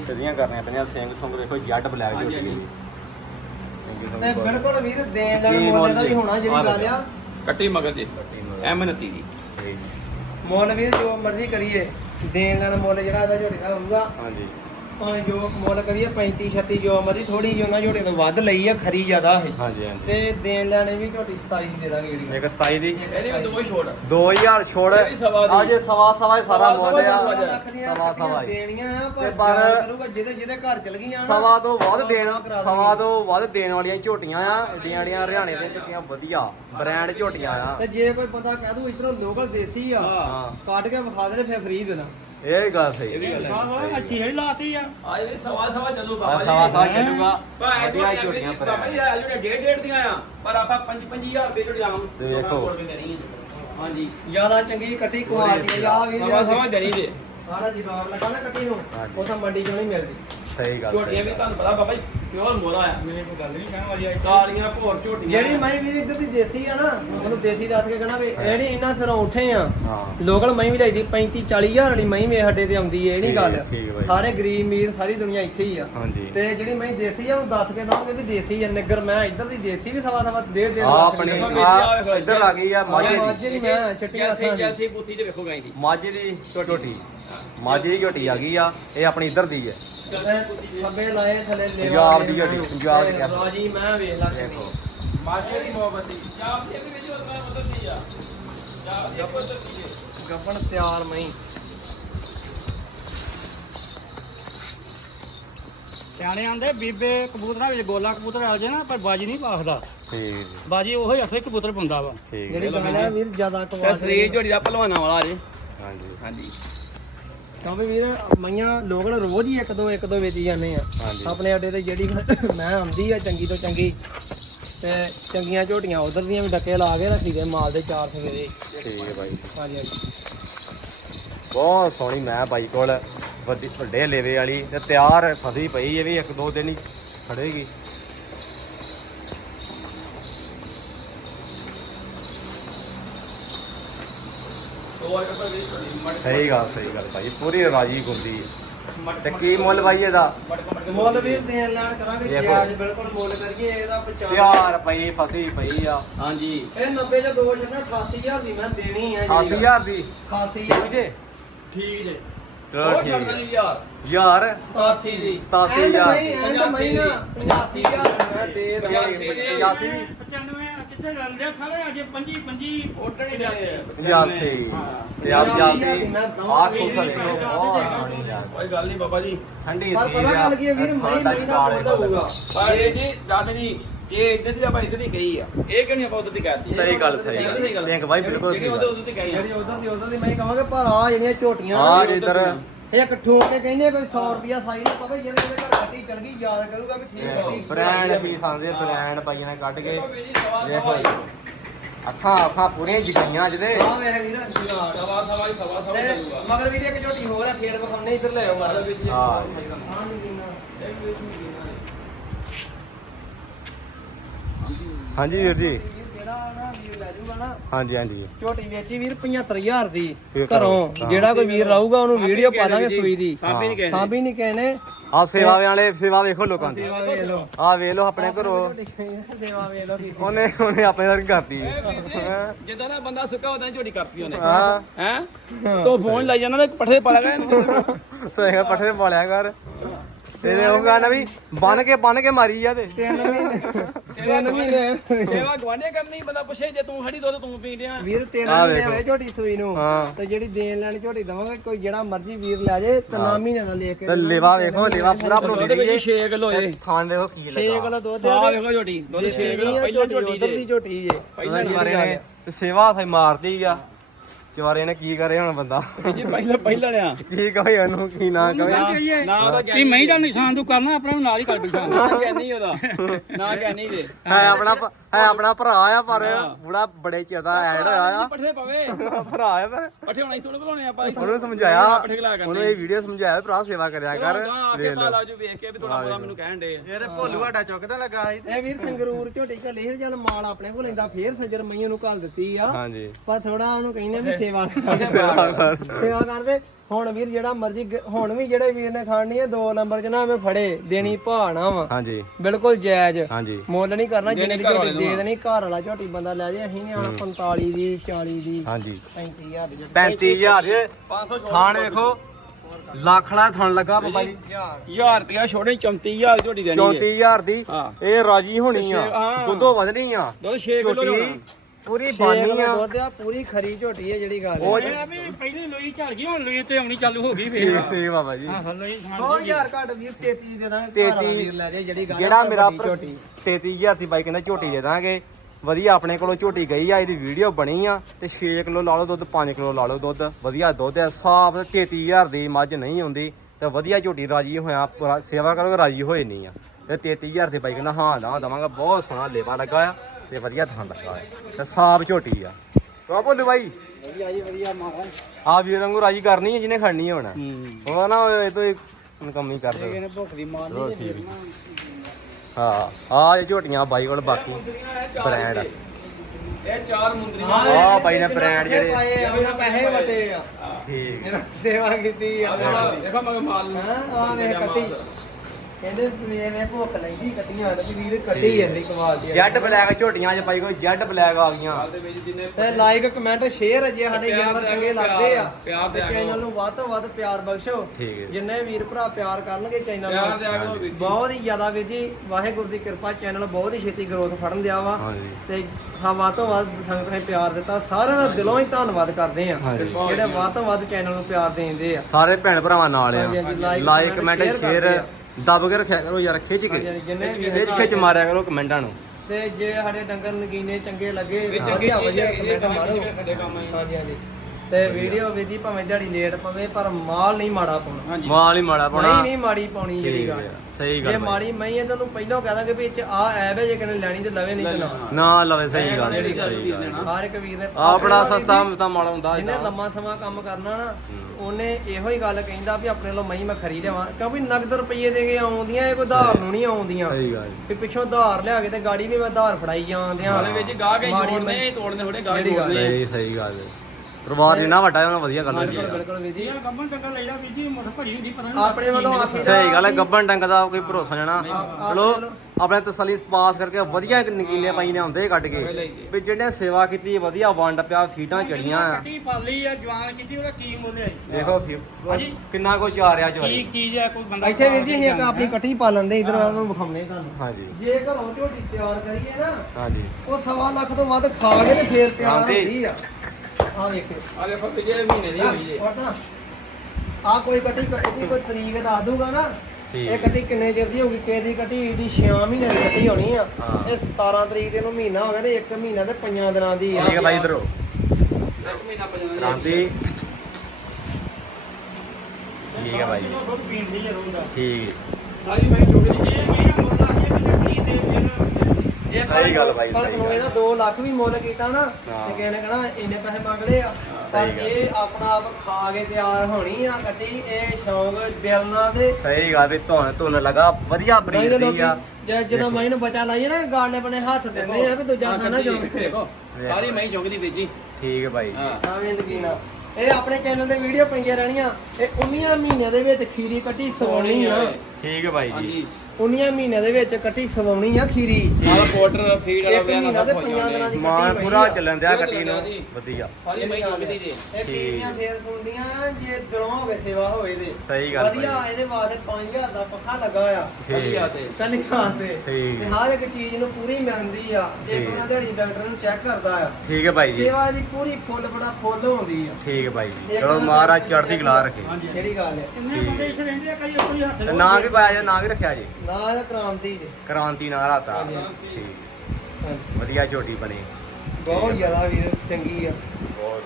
A: ਸਿੱਧੀਆਂ ਕਰਨੀਆਂ ਪੈਂਦੀਆਂ। ਸਿੰਘ ਸੁੰਗ ਦੇਖੋ ਜੱਟ ਬਲੈਕ।
C: ਤੇ
A: ਸਿੰਘ ਸੁੰਗ
C: ਬਿਲਕੁਲ ਵੀਰ ਦੇਣ
A: ਕੀ ਮੁੱਲ
C: ਇਹਦਾ ਵੀ
A: ਜੀ?
C: ਹੋਣਾ ਜਿਹੜੀ ਗੱਲ ਆ।
B: ਕੱਟੀ ਮਗਰ ਜੇ।
A: ਕੱਟੀ ਮਗਰ।
B: ਐ ਮਿਹਨਤੀ ਦੀ
A: ਠੀਕ।
C: ਮੁੱਲ ਵੀਰ ਜੋ ਮਰਜ਼ੀ ਕਰੀਏ ਦੇਣ ਲੈਣ ਮੁੱਲ ਜਿਹੜਾ ਇਹਦਾ ਝੋਟੀ ਦਾ ਹੋਊਗਾ।
A: ਹਾਂਜੀ।
C: ਭਾਵੇਂ ਜੋ ਮੁੱਲ ਕਰੀਏ 35 36 ਜੋ ਮਰਜ਼ੀ ਥੋੜੀ ਜਿਹੀ ਉਹਨਾਂ ਝੋਟੇ ਤੋਂ ਵੱਧ ਲਈ ਆ ਖਰੀ ਜ਼ਿਆਦਾ ਹੈ
A: ਹਾਂਜੀ ਹਾਂਜੀ।
C: ਤੇ ਦੇਣ ਲੈਣੇ ਵੀ ਝੋਟੀ 27 ਦੀ ਦੇ ਦਾਂਗੇ ਜਿਹੜੀ
A: ਇੱਕ 27 ਦੀ।
B: ਇਹਦੀ ਵੀ ਦੋ ਹੀ ਛੋੜ
A: 2000 ਛੋੜ
B: ਇਹ ਵੀ ਸਵਾ ਦੀ।
A: ਅੱਜ ਸਵਾ ਸਵਾ ਹੀ ਸਾਰਾ
B: ਸਵਾ
A: ਮੁੱਲ
B: ਸਵਾ
A: ਆ।
B: ਦੀ
C: ਲੱਖ ਦੀਆਂ
A: ਸਵਾ
C: ਕੱਟੀਆਂ
A: ਸਵਾ ਹੀ।
C: ਦੇਣੀਆਂ ਆ
A: ਤੇ
C: ਪਰ
A: ਪਰ
C: ਯਾਦ ਕਰੂਗਾ ਜਿਹਦੇ ਜਿਹਦੇ ਘਰ ਚਲ ਗਈਆਂ ਨਾ,
A: ਸਵਾ ਤੋਂ ਵੱਧ ਦੇਣ
C: ਸਵਾ ਕਰਾ
A: ਸਵਾ
C: ਦੇਣਗੇ।
A: ਤੋਂ ਵੱਧ ਦੇਣ ਵਾਲੀਆਂ ਝੋਟੀਆਂ ਆ। ਏਡੀਆਂ ਏਡੀਆਂ ਹਰਿਆਣੇ ਦੀਆਂ ਝੋਟੀਆਂ ਵਧੀਆ ਬ੍ਰਾਂਡ ਝੋਟੀਆਂ ਆ।
C: ਤੇ ਜੇ ਕੋਈ ਬੰਦਾ ਕਹਿ ਦੂ ਇਧਰੋਂ ਲੋਕਲ ਦੇਸੀ ਆ
A: ਹਾਂ।
C: ਕੱਢ ਕੇ ਵਿਖਾ ਦੇ ਫਿਰ ਫ੍ਰੀ ਦੇਣਾ
A: ਇਹ ਗੱਲ ਸਹੀ
B: ਇਹ ਵੀ ਗੱਲ ਹੈ।
D: ਆਹ ਅੱਛੀ ਹੈ ਲਾਤੀ ਆ।
B: ਅੱਜ ਵੀ ਸਵਾ ਸਵਾ ਚੱਲੂ
A: ਆ
B: ਬਾਬਾ ਜੀ।
A: ਸਵਾ ਸਵਾ ਚੱਲੂਗਾ।
B: ਭਾਵੇਂ
A: ਵਧੀਆ
B: ਝੋਟੀਆਂ
A: ਝੋਟੀਆਂ
B: ਬਾਬਾ ਜੀ
A: ਪਰ
B: ਆ ਜਿਹੜੇ ਡੇਢ ਡੇਢ ਦੀਆਂ ਆ ਪਰ ਆਪਾਂ 5 5000 ਰੁਪਏ
A: ਤੇ
B: ਦੇਣੀ ਹੈ ਹਾਂਜੀ।
C: ਜ਼ਿਆਦਾ ਚੰਗੀ ਕੱਟੀ ਕੁਆਲਿਟੀ ਆ ਵੀਰ
B: ਸਵਾ ਸਵਾ ਦੇਣੀ ਜੇ।
C: ਸਾਡਾ ਜਵਾਬ ਲੱਗਾ ਨਾ ਕੱਟੀ ਨੂੰ। ਉਹ ਤਾਂ ਮੰਡੀ ਚੋਂ ਨਹੀਂ ਮਿਲਦੀ।
A: ਸਹੀ ਗੱਲ
B: ਝੋਟੀਆਂ ਵੀ ਤੁਹਾਨੂੰ ਪਤਾ ਬਾਬਾ ਜੀ ਪਿਓਰ ਮੋਲਾ ਆ
D: ਮੇਰੇ ਕੋਲ ਗੱਲ ਨਹੀਂ ਕਹਿਣ ਵਾਲੀ ਆਈ
B: ਕਾਲੀਆਂ ਭੋਰ ਝੋਟੀਆਂ
C: ਜਿਹੜੀ ਮੈਂ ਇੱਧਰ ਦੀ ਦੇਸੀ ਆ ਨਾ ਉਹਨੂੰ ਦੇਸੀ ਦੱਸ ਕੇ ਕਹਣਾ ਵੀ ਇਹ ਨਹੀਂ ਇਹਨਾਂ ਸਿਰੋਂ ਉੱਠੇ ਆ।
A: ਹਾਂ।
C: ਲੋਕਲ ਮਹੀਂ ਵੀ ਲਈਦੀ 35 40 ਹਜ਼ਾਰ ਵਾਲੀ ਮਹੀਂ ਵੀ ਸਾਡੇ ਤੇ ਆਉਂਦੀ ਏ ਇਹ ਨਹੀਂ
A: ਠੀਕ ਹੈ,
C: ਗੱਲ
A: ਠੀਕ ਹੈ ਬਾਈ।
C: ਸਾਰੇ ਗਰੀਬ ਅਮੀਰ ਸਾਰੀ ਦੁਨੀਆ ਇੱਥੇ ਹੀ ਆ।
A: ਹਾਂਜੀ।
C: ਤੇ ਜਿਹੜੀ ਮਹੀਂ ਦੇਸੀ ਆ ਉਹ ਦੱਸ ਕੇ ਵੀ ਦੇਸੀ ਆ ਨਿੱਗਰ ਮੈਂ ਇੱਧਰ ਦੀ ਦੇਸੀ ਵੀ ਸਵਾ ਸਵਾ ਡੇਢ ਡੇਢ
A: ਆ। ਆਪਣੀ ਇੱਧਰ ਗਈ ਆ ਮਾਝੇ
C: ਮਾਝੇ
A: ਦੀ।
C: ਦੀ ਮੈਂ ਚਿੱਟੀਆਂ
B: ਜੈਸੇ
C: ਅੱਖਾਂ ਦੀ।
B: ਜੈਸੇ ਬੁੱਥੀ ਤੇ ਵੇਖੋ ਗਾਈ ਦੀ।
A: ਮਾਝੇ ਦੀ ਝੋਟੀ। ਮਾਝੇ ਦੀ ਝੋਟੀ ਆ ਗਈ ਆ ਇਹ ਆਪਣੀ ਇੱਧਰ ਦੀ ਹੈ
C: ਖੱਬੇ ਲਾਏ ਥੱਲੇ ਲੇਵਾ
A: ਪੰਜਾਬ ਦੀ ਝੋਟੀ, ਪੰਜਾਬ ਦੀ ਕਿਆ?
C: ਰਾਜੀ ਮੈਂ ਵੇਖ ਲਾ
A: ਦੇਖੋ।
B: ਮਾਸ਼ੇ ਦੀ ਮੁਹੱਬਤੀ ਪੰਜਾਬ ਦੀ ਵੀ ਵਿੱਚ ਉਧਰ ਦੀ ਆ। ਪੰਜਾਬ ਦੀ ਉਧਰ ਦੀ ਹੈ
C: ਗੱਬਣ ਤਿਆਰ ਮਹੀਂ
D: ਸਿਆਣੇ ਆਂਦੇ ਬੀਬੇ ਕਬੂਤਰਾਂ ਵਿੱਚ ਗੋਲਾ ਕਬੂਤਰ ਆ ਜੇ ਨਾ ਪਰ ਬਾਜੀ ਨਹੀਂ ਪਾਖਦਾ।
A: ਠੀਕ। ਜੀ
D: ਬਾਜੀ ਉਹੀ ਅਸਲੀ ਕਬੂਤਰ ਪਾਉਂਦਾ ਵਾ।
A: ਠੀਕ।
C: ਜਿਹੜੀ
A: ਹੈ
C: ਗੱਲ ਹੈ ਵੀਰ। ਜ਼ਿਆਦਾ
B: ਤੇ
C: ਕਵਾਲ
B: ਸਰੀਰ ਝੋਟੀ ਦਾ ਪਹਿਲਵਾਨਾਂ ਵਾਲਾ ਜੇ।
A: ਹਾਂਜੀ।
B: ਹਾਂਜੀ।
C: ਕਿਉਂਕਿ ਵੀਰ ਮਈਆਂ ਲੋਕਲ ਰੋਜ਼ ਹੀ ਇੱਕ ਦੋ ਇੱਕ ਦੋ ਵੇਚੀ ਜਾਂਦੇ ਆ। ਆਪਣੇ ਅੱਡੇ ਤੇ ਜਿਹੜੀ ਮੈਂ ਆਉਂਦੀ ਆ ਚੰਗੀ ਤੋਂ ਚੰਗੀ ਤੇ ਚੰਗੀਆਂ ਝੋਟੀਆਂ ਉਧਰ ਦੀਆਂ ਵੀ ਡੱਕੇ ਲਾ ਕੇ ਰੱਖੀ ਦੇ ਮਾਲ ਦੇ ਚਾਰ ਸਵੇਰੇ
A: ਠੀਕ ਹੈ ਬਾਈ।
C: ਹਾਂਜੀ ਹਾਂਜੀ।
A: ਬਹੁਤ ਸੋਹਣੀ ਮੈਂ ਬਾਈ ਕੋਲ ਵੱਡੀ ਵੱਡੇ ਲੇਵੇ ਵਾਲੀ ਤੇ ਤਿਆਰ ਫਸੀ ਪਈ ਇਹ ਵੀ ਇੱਕ ਦੋ ਦਿਨ ਹੀ ਖੜੇਗੀ
B: ਕੱਪੜੇ ਦੀ ਝੋਟੀ ਮੜ
A: ਸਹੀ ਗੱਲ ਸਹੀ ਗੱਲ ਭਾਈ ਪੂਰੀ ਰਾਜੀ ਗੁੰਦੀ। ਤੇ ਕੀ ਮੁੱਲ ਬਾਈ ਇਹਦਾ?
C: ਮੁੱਲ ਵੀਰ ਦੇਣ ਲੈਣ ਕਰਾਂਗੇ। ਜਾਇਜ਼ ਬਿਲਕੁਲ ਮੁੱਲ ਕਰੀਏ ਇਹਦਾ 95
A: ਤਿਆਰ ਪਈ ਫਸੀ ਪਈ ਆ।
B: ਹਾਂਜੀ।
C: ਇਹ 90 ਚ ਦੋ ਛੱਡਣਾ 88000 ਦੀ ਮੈਂ ਦੇਣੀ ਹੈ
A: 80000 ਦੀ?
C: 88000
A: ਜੇ?
B: ਠੀਕ ਜੇ।
A: ਚਲੋ ਠੀਕ ਹੈ
B: ਯਾਰ
A: ਯਾਰ
B: 87 ਦੀ।
A: 87000
C: ਐਂਡ ਮਹੀਨਾ 85000 ਮੈਂ ਦੇ ਦਵਾਂਗੇ।
A: 85
D: 95 ਕਿੱਥੇ ਜਾਂਦੇ ਆ? ਸਾਰੇ ਅਜੇ 25 25
B: ਉੱਡਣ ਹੀ ਡਏ ਆ।
A: 85 ਤੇ ਆਪ
C: ਪੰਜਾਸੀ
A: ਜਾਸੀ
C: ਮੈਂ
A: ਆ ਖੁੱਸਾ ਦੇਖੋ। ਬਹੁਤ ਸੋਹਣੀ ਯਾਰ।
B: ਕੋਈ ਗੱਲ ਨਹੀਂ ਬਾਬਾ ਜੀ।
A: ਠੰਡੀ
C: ਪਰ
A: ਸੀ
C: ਪਤਾ ਗੱਲ ਕੀ ਹੈ ਵੀਰ ਮਹੀਂ ਮਹੀਂ ਦਾ ਮੁੱਲ ਹੋਊਗਾ।
B: ਪਰ ਇਹ ਜੀ ਜਦ ਜੀ ਜੇ ਇੱਧਰ ਦੀ ਆਪਾਂ ਇੱਧਰ ਦੀ ਕਹੀ ਆ ਇਹ ਕਿਉਂ ਨਹੀਂ ਆਪਾਂ ਉਧਰ ਦੀ ਕਹਿਤੀ
A: ਸਹੀ ਗੱਲ ਸਹੀ ਗੱਲ। ਪਿੰਕ ਬਾਈ ਬਿਲਕੁਲ
B: ਜਿਹੜੀ
A: ਗੱਲ।
B: ਉਧਰ ਦੀ
C: ਜਿਹੜੀ ਉਧਰ ਦੀ ਉਧਰ ਦੀ ਮੈਂ ਕਹਾਂਗਾ ਪਰ ਆ ਜਿਹੜੀਆਂ ਝੋਟੀਆਂ
A: ਆ। ਇਧਰ
C: ਇਹ ਠੋਕ ਕੇ ਕਹਿੰਦੇ ਕੋਈ 100 ਰੁਪਿਆ ਸਾਈ ਨਾ ਪਵੇ ਜਿਹਦੇ ਜਿਹਦੇ ਘਰ ਗੱਡੀ ਚਲ ਗਈ ਯਾਦ ਕਰੂਗਾ ਵੀ ਠੀਕ ਗੱਡੀ
A: ਬ੍ਰਾਂਡ ਵੀ ਸਾਂਦੇ ਬ੍ਰਾਂਡ ਪਾਈਆਂ ਨੇ ਕੱਢ ਕੇ।
B: ਦੇਖੋ ਜੀ।
A: ਅੱਖਾਂ ਅੱਖਾਂ ਪੂਰੀਆਂ ਜਗਾਈਆਂ ਜਿਹਦੇ
C: ਆ ਵੇਖ ਵੀਰ
B: ਸਵਾ ਸਵਾ ਹੀ ਸਵਾ ਸਵਾ ਚੱਲੂਗਾ
C: ਮਗਰ ਵੀਰ ਇੱਕ ਝੋਟੀ ਹੋਰ ਆ ਫੇਰ ਵਿਖਾਉਣੇ ਇੱਧਰ ਲੈ ਆਓ ਮਾਰ
A: ਹਾਂ
C: ਹਾਂ
A: ਹਾਂਜੀ ਵੀਰ ਜੀ।
C: ਜਿਹੜਾ ਨਾ ਲੈ ਜੂਗਾ ਨਾ।
A: ਹਾਂਜੀ ਹਾਂਜੀ।
C: ਝੋਟੀ ਵੇਚੀ ਵੀਰ 75000 ਦੀ। ਘਰੋਂ। ਜਿਹੜਾ ਕੋਈ ਵੀਰ ਰਹੂਗਾ ਉਹਨੂੰ ਵੀਡੀਓ ਪਾ ਦਾਂਗੇ ਸੂਈ ਦੀ।
B: ਸਾਬੀ ਨਹੀਂ ਕਹਿੰਦੇ
C: ਸਾਬੀ ਨਹੀਂ ਕਹਿਣੇ।
A: ਆ ਸੇਵਾ ਵਾਲੇ ਸੇਵਾ ਵੇਖੋ ਲੋਕਾਂ ਦੀ।
C: ਸੇਵਾ ਵੇਖ ਲਓ।
A: ਆ ਵੇਖ ਲਓ ਆਪਣੇ ਘਰੋਂ।
C: ਸੇਵਾ ਵੇਖ
A: ਉਹਨੇ ਉਹਨੇ ਆਪਣੇ ਨਾਲ ਕਰਤੀ।
B: ਜਿੱਦਾਂ ਦਾ ਬੰਦਾ ਸੁੱਕਾ ਉਦਾਂ ਝੋਟੀ ਕਰਤੀ ਉਹਨੇ।
A: ਹਾਂ।
B: ਹੈ? ਤੋ ਫੋਨ ਲਾਈ ਜਾਂਦਾ ਤੇ ਪੱਠੇ ਪਾ ਲਗਾ
A: ਸਹੀ ਗੱਲ ਪੱਠੇ ਤੇ ਪਾਲਿਆ ਕਰ। ਤੇਰੇ ਉਹ ਗਾਣਾ ਵੀ ਬਨ ਕੇ ਬਨ ਕੇ ਮਾਰੀ ਆ ਤੇ।
C: ਤਿੰਨ ਮਹੀਨੇ। ਤਿੰਨ ਮਹੀਨੇ।
B: ਸੇਵਾ ਗਵਾਂਢੇ ਕਰਨੀ ਬੰਦਾ ਪੁੱਛੇ ਜੇ ਤੂੰ ਖੜੀ ਦੁੱਧ ਤੂੰ ਪੀ ਲਿਆ
C: ਵੀਰ ਤਿੰਨ
A: ਆਹ
C: ਮਹੀਨੇ
A: ਵੇਖੋ।
C: ਹੋਏ ਝੋਟੀ ਸੂਈ ਨੂੰ।
A: ਹਾਂ।
C: ਤੇ ਜਿਹੜੀ ਦੇਣ ਲੈਣ ਝੋਟੀ ਦਵਾਂਗੇ ਕੋਈ ਜਿਹੜਾ ਮਰਜ਼ੀ ਵੀਰ ਲੈ ਜੇ ਤੇ ਨਾ ਮਹੀਨੇ ਦਾ ਲੈ ਕੇ
A: ਤੇ ਲੇਵਾ ਵੇਖੋ ਲੇਵਾ ਪੂਰਾ ਭਰੋਲੀ
B: ਵਿੱਚ 6 ਕਿਲੋ ਜੇ
A: ਖਾਣ ਦੇਖੋ ਕੀ
C: 6
A: ਲੱਗਾ।
C: ਕਿਲੋ ਦੁੱਧ ਦੇ
B: ਵੇਖੋ ਝੋਟੀ ਦੁੱਧ 6
C: ਦੇਸੀ
B: ਕਿਲੋ
C: ਆ
B: ਪਹਿਲਾਂ
C: ਝੋਟੀ
B: ਝੋਟੀ
C: ਉਧਰ ਦੀ
B: ਜੇ
C: ਝੋਟੀ ਜੇ।
B: ਪਹਿਲਾਂ
A: ਨੇ ਤੇ ਸੇਵਾ ਸੇ ਮਾਰਦੀ ਆ। ਚਵਾਰੇ ਨੇ ਕੀ ਕਰੇ ਹੁਣ ਬੰਦਾ?
B: ਜੀ ਪਹਿਲਾਂ ਪਹਿਲਾਂ ਲਿਆ।
A: ਕੀ ਕਹੇ ਉਹਨੂੰ ਕੀ ਨਾ ਕਹੇ?
B: ਨਾ ਉਹਦਾ
D: ਕੀ ਮਹੀਂ ਦਾ ਨਿਸ਼ਾਨ ਤੂੰ ਕਰਨਾ ਆਪਣੇ ਨਾਲ ਹੀ ਕਰ ਬਿਠਾ
B: ਨਾ ਕਹਿਨੀ ਉਹਦਾ। ਨਾ ਕਹਿਨੀ ਜੇ
A: ਹੈ ਆਪਣਾ ਹੈ ਆਪਣਾ ਭਰਾ ਆ ਪਰ ਬੁੜਾ ਬੜੇ ਚਿਰ ਦਾ ਐਡ ਹੋਇਆ ਆ।
B: ਪੱਠੇ ਪਵੇ।
A: ਭਰਾ ਆ ਪਰ
B: ਪੱਠੇ ਹੁਣ ਇਥੋਂ ਬਣਾਉਣੇ ਆਪਾਂ।
A: ਉਹਨੂੰ ਸਮਝਾਇਆ। ਉਹਨੂੰ ਇਹ ਵੀਡੀਓ ਸਮਝਾਇਆ ਭਰਾ ਸੇਵਾ ਕਰਿਆ ਕਰ। ਵੇਖ
B: ਪਾ
A: ਲਓ
B: ਲਾਜੂ ਵੇਖ ਕੇ ਵੀ ਥੋੜਾ ਬਹੁਤਾ ਮੈਨੂੰ ਕਹਿਣ ਦੇ
A: ਇਹ ਤੇ ਭੋਲੂ ਸਾਡਾ ਚੁੱਕਦਾ ਲੱਗਾ
C: ਇਹ ਵੀਰ ਸੰਗਰੂਰ ਝੋਟੀ ਘੱਲੇ ਚੱਲ ਮਾਲ ਆਪਣੇ ਕੋਲ ਲੈਂਦਾ ਫੇਰ ਸੱਜਰ ਮਈਆਂ ਨੂੰ ਘੱਲ ਦਿੱਤੀ ਆ।
A: ਹਾਂਜੀ।
C: ਪਰ ਥੋੜਾ ਉਹਨੂੰ ਕਹਿੰਦੇ ਵੀ ਸੇਵਾ ਕਰ।
A: ਸੇਵਾ ਕਰ।
C: ਸੇਵਾ ਕਰਦੇ। ਹੁਣ ਵੀਰ ਜਿਹੜਾ ਮਰਜ਼ੀ ਗ- ਹੁਣ ਵੀ ਜਿਹੜੇ ਵੀਰ ਨੇ ਖਾਣੀ ਹੈ ਦੋ ਨੰਬਰ ਚ ਨਾ ਐਵੇਂ ਫੜੇ ਦੇਣੀ ਭਾਣਾ ਵਾ।
A: ਹਾਂਜੀ।
C: ਬਿਲਕੁਲ ਜਾਇਜ਼।
A: ਹਾਂਜੀ।
C: ਮੁੱਲ ਨਹੀਂ ਕਰਨਾ ਜਿੰਨੇ ਦੀ ਝੋਟੀ ਦੇ ਦੇਣੀ ਘਰ ਵਾਲਾ ਝੋਟੀ ਬੰਦਾ ਲੈ ਜੇ ਅਸੀਂ ਨਹੀਂ ਆਣਾ 45 ਦੀ 40 ਦੀ
A: ਹਾਂਜੀ।
C: 35000 ਦੀ ਝੋਟੀ।
A: 35000 ਦੇ।
B: 500
A: ਖਾਣ ਵੇਖੋ ਲੱਖ ਵਾਲਾ ਥਣ ਲੱਗਾ ਬਾਬਾ ਜੀ।
C: ਯਾਰ
B: 1000 ਰੁਪਿਆ ਛੋੜੇ 34000 ਝੋਟੀ ਦੇਣੀ ਹੈ।
A: 34000 ਦੀ
B: ਹਾਂ।
A: ਇਹ ਰਾਜੀ ਹੋਣੀ ਆ। ਦੁੱਧੋਂ ਵਧਣੀ ਆ।
B: ਦੁੱਧ 6 ਕਿਲੋ
A: ਝੋਟੀ ਪੂਰੀ
C: ਛੇ
A: ਬਾਨੀ
C: ਕਿਲੋ
A: ਆ।
C: ਦੁੱਧ ਆ ਪੂਰੀ ਖਰੀ ਝੋਟੀ ਹੈ ਜਿਹੜੀ ਗੱਲ
A: ਉਹ
D: ਇਹ ਆ ਵੀ ਪਹਿਲੀ ਲੋਈ ਝੜ ਗਈ ਹੁਣ ਲੋਈ ਤੇ ਆਉਣੀ ਚਾਲੂ ਹੋ ਗਈ
A: ਠੀਕ
D: ਫੇਰ।
A: ਠੀਕ ਬਾਬਾ ਜੀ।
D: ਹਾਂ ਲੋਈ ਦੀ
C: ਹਜ਼ਾਰ ਘੱਟ ਵੀਰ 33 ਦੇ ਦਾਂਗੇ ਘਰ ਵਾਲਾ
A: 33
C: ਵੀਰ ਲੈ ਜੇ ਜਿਹੜੀ ਗੱਲ
A: ਜਿਹੜਾ ਮੇਰਾ
C: ਵੱਡੀ ਝੋਟੀ।
A: 33000 ਦੀ ਬਾਈ ਕਹਿੰਦਾ ਝੋਟੀ ਦੇ ਦਾਂਗੇ। ਵਧੀਆ ਆਪਣੇ ਕੋਲੋਂ ਝੋਟੀ ਗਈ ਆ ਇਹਦੀ ਵੀਡੀਓ ਬਣੀ ਆ ਤੇ 6 ਕਿਲੋ ਲਾ ਲਓ ਦੁੱਧ 5 ਕਿਲੋ ਲਾ ਲਓ ਦੁੱਧ ਵਧੀਆ ਦੁੱਧ ਆ। ਸਾਫ਼ 33000 ਦੀ ਮੱਝ ਨਹੀਂ ਹੁੰਦੀ ਤੇ ਵਧੀਆ ਝੋਟੀ ਰਾਜੀ ਹੋਇਆ ਸੇਵਾ ਕਰੋਗੇ ਰਾਜੀ ਹੋਏ ਨਹੀਂ ਆ। ਤੇ 33000 ਦੀ ਬਾਈ ਕਹਿੰਦਾ ਹਾਂ ਨਾ ਦਵਾਂਗਾ ਬਹੁਤ ਸੋਹਣਾ ਲੇਵਾ ਲੱਗਾ ਆ। ਤੇ ਵਧੀਆ ਥਾਂ ਲੱਗਾ ਆ ਤੇ ਸਾਫ਼ ਝੋਟੀ ਆ। ਕਾ ਬੋਲੂ ਬਾਈ।
C: ਵਧੀਆ ਜੀ ਵਧੀਆ ਮਾਰਾ
A: ਆ ਵੀਰ ਵਾਂਗੂ ਰਾਜੀ ਕਰਨੀ ਹੈ ਜਿਹਨੇ ਖੜਨੀ ਹੋਣਾ।
D: ਹੂੰ।
A: ਉਹ ਨਾ ਇਹ ਤੋਂ ਨਕਮੀ ਕਰ ਦੇ
D: ਇਹਨੇ ਭੁੱਖ ਮਾਰ। ਤੇ ਨਾ
A: ਹਾਂ ਆ ਇਹ ਝੋਟੀਆਂ ਬਾਈ ਕੋਲ ਬਾਕੀ ਬ੍ਰਾਂਡ ਆ।
B: ਇਹ ਚਾਰ ਮੁੰਦਰੀਆਂ।
A: ਆਹ ਬਾਈ ਨੇ brand ਜਿਹੜੇ-
C: ਪਾਏ ਆ ਉਹਨਾਂ ਪੈਸੇ ਵਟੇ ਆ।
A: ਠੀਕ।
C: ਇਹਨਾਂ ਸੇਵਾ ਕੀਤੀ ਆ।
B: ਦੇਖੋ ਮਗਰ ਮਾਲ
C: ਹਾਂ ਆ ਵੇਖ ਕੱਟੀ। ਕਹਿੰਦੇ ਵੀ ਐਵੇਂ ਭੁੱਖ ਲੈਂਦੀ ਕੱਟੀਆਂ ਤੇ ਵੀਰ ਹੈ ਹਰੀ ਕਮਾਲ ਦੀ।
A: ਜੈਡ ਬਲੈਕ ਝੋਟੀਆਂ ਚ ਪਾਈ ਕੋਈ ਜੈਡ ਬਲੈਕ ਆ ਗਈਆਂ।
B: ਦੇ ਵਿੱਚ ਜਿੰਨੇ
C: ਤੇ ਲਾਈਕ ਕਮੈਂਟ ਸ਼ੇਅਰ ਜੇ ਸਾਡੇ
B: ਪਿਆਰ ਦਿਆ
C: ਚੰਗੇ
B: ਕਰੋ,
C: ਲੱਗਦੇ ਆ।
B: ਪਿਆਰ
C: ਤੇ
B: ਦਿਆ ਕਰੋ।
C: ਚੈਨਲ ਨੂੰ ਵੱਧ ਤੋਂ ਵੱਧ ਪਿਆਰ ਬਖਸ਼ੋ।
A: ਠੀਕ ਹੈ।
C: ਜਿੰਨੇ ਵੀਰ ਭਰਾ ਪਿਆਰ ਕਰਨਗੇ ਚੈਨਲ
B: ਪਿਆਰ
C: ਨੂੰ।
B: ਦਿਆ ਕਰੋ ਵੀਰ ਜੀ।
C: ਬਹੁਤ ਹੀ ਜ਼ਿਆਦਾ ਵੀਰ ਜੀ ਵਾਹਿਗੁਰੂ ਦੀ ਕਿਰਪਾ ਚੈਨਲ ਬਹੁਤ ਹੀ ਛੇਤੀ ਗਰੋਥ ਫੜਨ ਦਿਆ ਵਾ।
A: ਹਾਂਜੀ।
C: ਤੇ ਹਾਂ ਵੱਧ ਤੋਂ ਵੱਧ ਸੰਗਤ ਨੇ ਪਿਆਰ ਦਿੱਤਾ। ਸਾਰਿਆਂ ਦਾ ਦਿਲੋਂ ਹੀ ਧੰਨਵਾਦ ਕਰਦੇ ਆ।
A: ਹਾਂਜੀ।
C: ਜਿਹੜੇ ਵੱਧ ਤੋਂ ਵੱਧ ਚੈਨਲ ਨੂੰ ਪਿਆਰ ਦੇਂਦੇ ਆ।
A: ਸਾਰੇ ਭੈਣ ਭਰਾਵਾਂ ਨਾਲ ਆ।
C: ਹਾਂਜੀ, ਹਾਂਜੀ, like,
A: like
C: comment,
A: comment
C: share
A: share
C: ਆ।
A: ਦਬ ਕੇ ਰੱਖਿਆ ਕਰੋ ਯਾਰ ਖਿੱਚ ਕੇ।
C: ਹਾਂਜੀ, ਹਾਂਜੀ, ਜਿੰਨੇ ਵੀ
A: ਖਿੱਚ ਖਿੱਚ ਮਾਰਿਆ ਕਰੋ ਕਮੈਂਟਾਂ ਨੂੰ।
C: ਤੇ ਜੇ ਸਾਡੇ ਡੰਗਰ ਨਗੀਨੇ ਚੰਗੇ ਲੱਗੇ ਵਧੀਆ ਵਧੀਆ ਕਮੈਂਟ ਮਾਰੋ। ਹਾਂਜੀ ਹਾਂਜੀ। ਤੇ ਵੀਡੀਓ ਵੀ ਜੀ ਭਾਵੇਂ ਦਿਹਾੜੀ ਲੇਟ ਪਵੇ ਪਰ ਮਾਲ ਨਹੀਂ ਮਾੜਾ ਪਾਉਣਾ।
B: ਹਾਂਜੀ।
A: ਮਾਲ ਹੀ ਮਾੜਾ
C: ਨਹੀਂ
A: ਪਾਉਣਾ।
C: ਨਹੀਂ ਮਾੜੀ ਪਾਉਣੀ ਜਿਹੜੀ
A: ਠੀਕ
C: ਗੱਲ।
A: ਹੈ, ਸਹੀ ਗੱਲ ਬਾਈ।
C: ਮਾੜੀ ਮੈਂ ਇਹ ਤੁਹਾਨੂੰ ਪਹਿਲਾਂ ਕਹਿ ਦਾਂਗੇ ਵੀ ਇਹ ਚ ਆ ਐਬ ਹੈ ਜੇ ਕਿਨੇ ਲੈਣੀ ਤੇ ਲਵੇ ਨਹੀਂ ਤੇ ਨਾ
A: ਨਾ ਲਵੇ ਸਹੀ ਗੱਲ
B: ਜਿਹੜੀ
A: ਹੈ,
B: ਗੱਲ
A: ਸਹੀ ਹੈ।
C: ਹਰ ਇੱਕ ਵੀਰ ਨੇ
A: ਆਪਣਾ
C: ਆਪਣੇ
A: ਸਸਤਾ ਤਾਂ ਮਾੜਾ ਹੁੰਦਾ
C: ਜਿਹਨੇ
A: ਏਦਾਂ।
C: ਲੰਮਾ ਸਮਾਂ ਕੰਮ ਕਰਨਾ ਨਾ ਉਹਨੇ ਇਹੋ ਹੀ ਗੱਲ ਕਹਿੰਦਾ ਵੀ ਆਪਣੇ ਲੋ ਮਈ ਮੈਂ ਖਰੀਦ ਲਿਆਵਾਂ ਕਿਉਂਕਿ ਨਗਦ ਰੁਪਏ ਦੇ ਕੇ ਆਉਂਦੀਆਂ ਇਹ ਕੋਈ ਧਾਰ ਨੂੰ ਨਹੀਂ ਆਉਂਦੀਆਂ।
A: ਸਹੀ ਗੱਲ
C: ਵੀ ਪਿੱਛੋਂ ਧਾਰ ਲਿਆ ਕੇ ਤੇ ਗਾੜੀ ਵੀ ਮੈਂ ਧਾਰ ਫੜਾਈ ਜਾਂਦਿਆਂ।
B: ਹਾਲੇ ਵਿੱਚ ਗਾਹ ਕੇ
C: ਮਾੜੀ
B: ਆ ਤੋੜਨੇ ਥੋੜੇ ਗਾਹ
C: ਜਿਹੜੀ ਗੱਲ
A: ਸਹੀ ਸਹੀ ਗੱਲ ਹੈ। ਪਰਿਵਾਰ ਜਿੰਨਾ ਵੱਡਾ ਹੈ ਉਹਨਾਂ ਵਧੀਆ ਗੱਲ ਹੁੰਦੀ
C: ਬਿਲਕੁਲ
A: ਹੈ
C: ਬਿਲਕੁਲ ਵੀਰ ਜੀ।
D: ਇਹ ਗੱਬਨ ਟੰਗਾ ਲੈਦਾ ਵੀ ਜੀ ਮੁੱਠ ਭਰੀ ਹੁੰਦੀ ਪਤਾ ਨਹੀਂ
C: ਆਪਣੇ ਵੱਲੋਂ ਆਖੀ
A: ਸਹੀ ਗੱਲ ਹੈ ਗੱਬਨ ਡੰਗ ਦਾ ਕੋਈ ਭਰੋਸਾ ਜਣਾ
C: ਆ-
A: ਚਲੋ। ਆਪਣੇ ਤਸੱਲੀ ਪਾਸ ਕਰਕੇ ਵਧੀਆ ਨਕੀਨੇ ਪਾਈ ਨੇ ਆਉਂਦੇ ਕੱਢ ਕੇ। ਵੀ ਜਿਹੜੇ ਸੇਵਾ ਕੀਤੀ ਵਧੀਆ ਵੰਡ ਪਿਆ ਫੀਟਾਂ ਚੜੀਆਂ ਆ।
D: ਕੱਟੀ ਪਾਲੀ ਆ ਜਵਾਨ ਕੀਤੀ ਉਹਦਾ ਕੀ ਮੁੱਲ ਹੈ?
A: ਦੇਖੋ
D: ਹਾਂਜੀ।
A: ਕਿੰਨਾ ਕੁ ਚਾਰ ਰਿਹਾ
D: ਕੀ ਚੀਜ਼ ਹੈ ਕੋਈ ਬੰਦਾ
C: ਇੱਥੇ ਵੀਰ ਜੀ ਅਸੀਂ ਇੱਕ ਆਪਣੀ ਕੱਟੀ ਪਾਲਣ ਦੇ ਇਧਰ ਨੂੰ ਵਿਖਾਉਣੇ ਤੁਹਾਨੂੰ।
A: ਹਾਂਜੀ।
C: ਜੇ ਘਰੋਂ ਝੋਟੀ ਤਿਆਰ ਕਰੀਏ ਨਾ
A: ਹਾਂਜੀ।
C: ਉਹ ਸਵਾ ਲੱਖ ਤੋਂ ਵੱਧ ਖਾ ਕੇ ਤੇ ਫੇਰ ਤਿਆਰ। ਹੁੰਦੀ ਆ। ਆ ਵੇਖਿਓ
B: ਆ ਦੇਖੋ ਵੀ ਜਿਹੜੇ ਮਹੀਨੇ ਦੀ ਹੋਈ ਜੇ।
C: ਆ ਕੋਈ ਕੱਟੀ ਇਹਦੀ ਕੋਈ ਤਰੀਕ ਦੱਸ ਦੂਗਾ ਨਾ। ਇਹ ਕੱਟੀ ਕਿੰਨੇ ਚਿਰ ਦੀ ਹੋਊਗੀ ਕਿਹ ਦੀ ਕੱਟੀ? ਇਹਦੀ 6 ਮਹੀਨੇ ਦੀ ਕੱਟੀ ਹੋਣੀ ਆ।
A: ਹਾਂ।
C: ਇਹ 17 ਤਰੀਕ ਦੇ ਨੂੰ ਮਹੀਨਾ ਹੋ ਗਿਆ ਤੇ 1 ਮਹੀਨਾ ਤੇ 5 ਦਿਨਾਂ ਦੀ ਆ।
A: ਠੀਕ ਹੈ ਬਾਈ ਇਧਰੋ।
B: ਇੱਕ ਮਹੀਨਾ ਪਜਣਾ
A: ਕ੍ਰਾਂਤੀ ਠੀਕ ਹੈ
D: ਦੀ ਦਾ
A: ਠੀਕ
B: ਸਾਰੀ ਮੈਂ ਜੋੜੀ ਦੀ
D: ਇਹ ਵੀ ਮੁੱਲ ਆ ਇਹ ਕੀ ਦੇ ਦੇਣ
C: ਜੇ
A: ਸਹੀ ਗੱਲ ਬਾਈ,
C: ਕਣਕ
A: ਸਹੀ
C: ਨੂੰ
A: ਗੱਲ।
C: ਇਹਦਾ 2 ਲੱਖ ਵੀ ਮੁੱਲ ਕੀਤਾ ਨਾ। ਤੇ ਕਿਸੇ ਨੇ ਕਹਣਾ ਇੰਨੇ ਪੈਸੇ ਮੰਗ ਲਏ ਆ। ਪਰ
A: ਸਹੀ ਗੱਲ।
C: ਇਹ ਆਪਣਾ ਆਪ ਖਾ ਕੇ ਤਿਆਰ ਹੋਣੀ ਆ ਕੱਟੀ ਇਹ ਸ਼ੌਂਕ ਦਿਲ ਨਾਲ ਤੇ
A: ਸਹੀ ਗੱਲ ਵੀ ਧੁਨ ਧੁਨ ਲਗਾ ਵਧੀਆ
C: ਨਹੀਂ
A: ਬਰੀਡ
C: ਤੇ
A: ਦੀ
C: ਲੋਕੀ
A: ਆ।
C: ਜੇ ਜਦੋਂ ਮੈਂ ਇਹਨੂੰ ਬਚਾ ਲਾਈਏ ਨਾ ਗਾੜਨੇ ਬਣੇ ਹੱਥ ਦਿੰਦੇ ਆ ਵੀ ਦੂਜਾ ਥਾਂ ਨਾ ਜੋ
B: ਦੇਖੋ ਸਾਰੀ ਮੈਂ ਜੋਗੀ ਦੀ ਵੇਚੀ
A: ਠੀਕ ਹੈ ਬਾਈ।
B: ਹਾਂ।
C: ਹਾਂ ਇਹ ਲਗੀਨਾ ਇਹ ਆਪਣੇ ਚੈਨਲ ਤੇ ਵੀਡੀਓ ਪਈਆਂ ਰਹਿਣੀਆਂ। ਇਹ 19 ਮਹੀਨਿਆਂ ਦੇ ਵਿੱਚ ਖੀਰੀ ਕੱਟੀ ਸਵਾਉਣੀ ਆ।
A: ਠੀਕ ਹੈ ਬਾਈ ਜੀ।
B: ਹਾਂਜੀ।
C: 19 ਮਹੀਨਿਆਂ ਦੇ ਵਿੱਚ ਕੱਟੀ ਸਵਾਉਣੀ ਆ ਖੀਰੀ।
B: ਆਹ ਪਾਊਡਰ ਫੀਡ ਵਾਲਾ
C: ਇੱਕ ਮਹੀਨਾ ਤੇ ਪੰਜਾਂ ਦਿਨਾਂ ਦੀ
A: ਮਾਨ
C: ਕੱਟੀ
A: ਪੂਰਾ। ਚੱਲਣ ਦਿਆ ਕੱਟੀ ਨੂੰ। ਵਧੀਆ।
B: ਸਾਰੀ ਮੈਂ ਜੋਗੀ ਦੀ ਜੇ।
C: ਇਹ ਖੀਰੀਆਂ ਫੇਰ ਸੁਣਦੀਆਂ ਜੇ ਦਿਲੋਂ ਹੋ ਕੇ ਸੇਵਾ ਹੋਵੇ ਤੇ।
A: ਸਹੀ ਗੱਲ
C: ਵਧੀਆ ਇਹਦੇ ਵਾਸਤੇ 5000 ਦਾ ਪੱਖਾ ਲੱਗਾ ਆ
B: ਵਧੀਆ ਤੇ।
C: ਕੱਲੀ ਖਾਂ ਤੇ।
A: ਠੀਕ।
C: ਤੇ ਹਰ ਇੱਕ ਚੀਜ਼ ਨੂੰ ਪੂਰੀ ਮਿਲਦੀ ਆ। ਇੱਕ। ਉਹਨਾਂ ਦਿਹਾੜੀ ਡਾਕਟਰ ਨੂੰ ਚੈੱਕ ਕਰਦਾ ਆ।
A: ਠੀਕ ਹੈ ਬਾਈ ਜੀ।
C: ਸੇਵਾ ਦੀ ਪੂਰੀ ਫੁੱਲ ਬੜਾ ਫੁੱਲ ਹੁੰਦੀ ਆ।
A: ਠੀਕ ਹੈ ਬਾਈ ਜੀ। ਚਲੋ ਮਹਾਰਾਜ ਚੜ੍ਹਦੀ ਕਲਾ ਰੱਖੇ।
D: ਹਾਂਜੀ
C: ਜਿਹੜੀ ਗੱਲ ਹੈ
D: ਇੰਨੇ ਬੰਦੇ ਇੱਥੇ ਰਹਿੰਦੇ ਆ ਕਈ ਆਪਣੀ ਹੱਥ
A: ਤੇ ਨਾਂ ਕੀ। ਪਾਇਆ ਜੀ ਨਾਂ ਕੀ ਰੱਖਿਆ ਜੀ।
C: ਨਾ ਕ੍ਰਾਂਤੀ ਜੇ।
A: ਕ੍ਰਾਂਤੀ ਨਾਂ ਰਾਤਾ।
C: ਹਾਂਜੀ।
A: ਠੀਕ।
C: ਹਾਂਜੀ।
A: ਵਧੀਆ ਝੋਟੀ ਬਣੀ।
C: ਬਹੁਤ ਜ਼ਿਆਦਾ ਵੀਰ ਚੰਗੀ ਆ।
A: ਬਹੁਤ।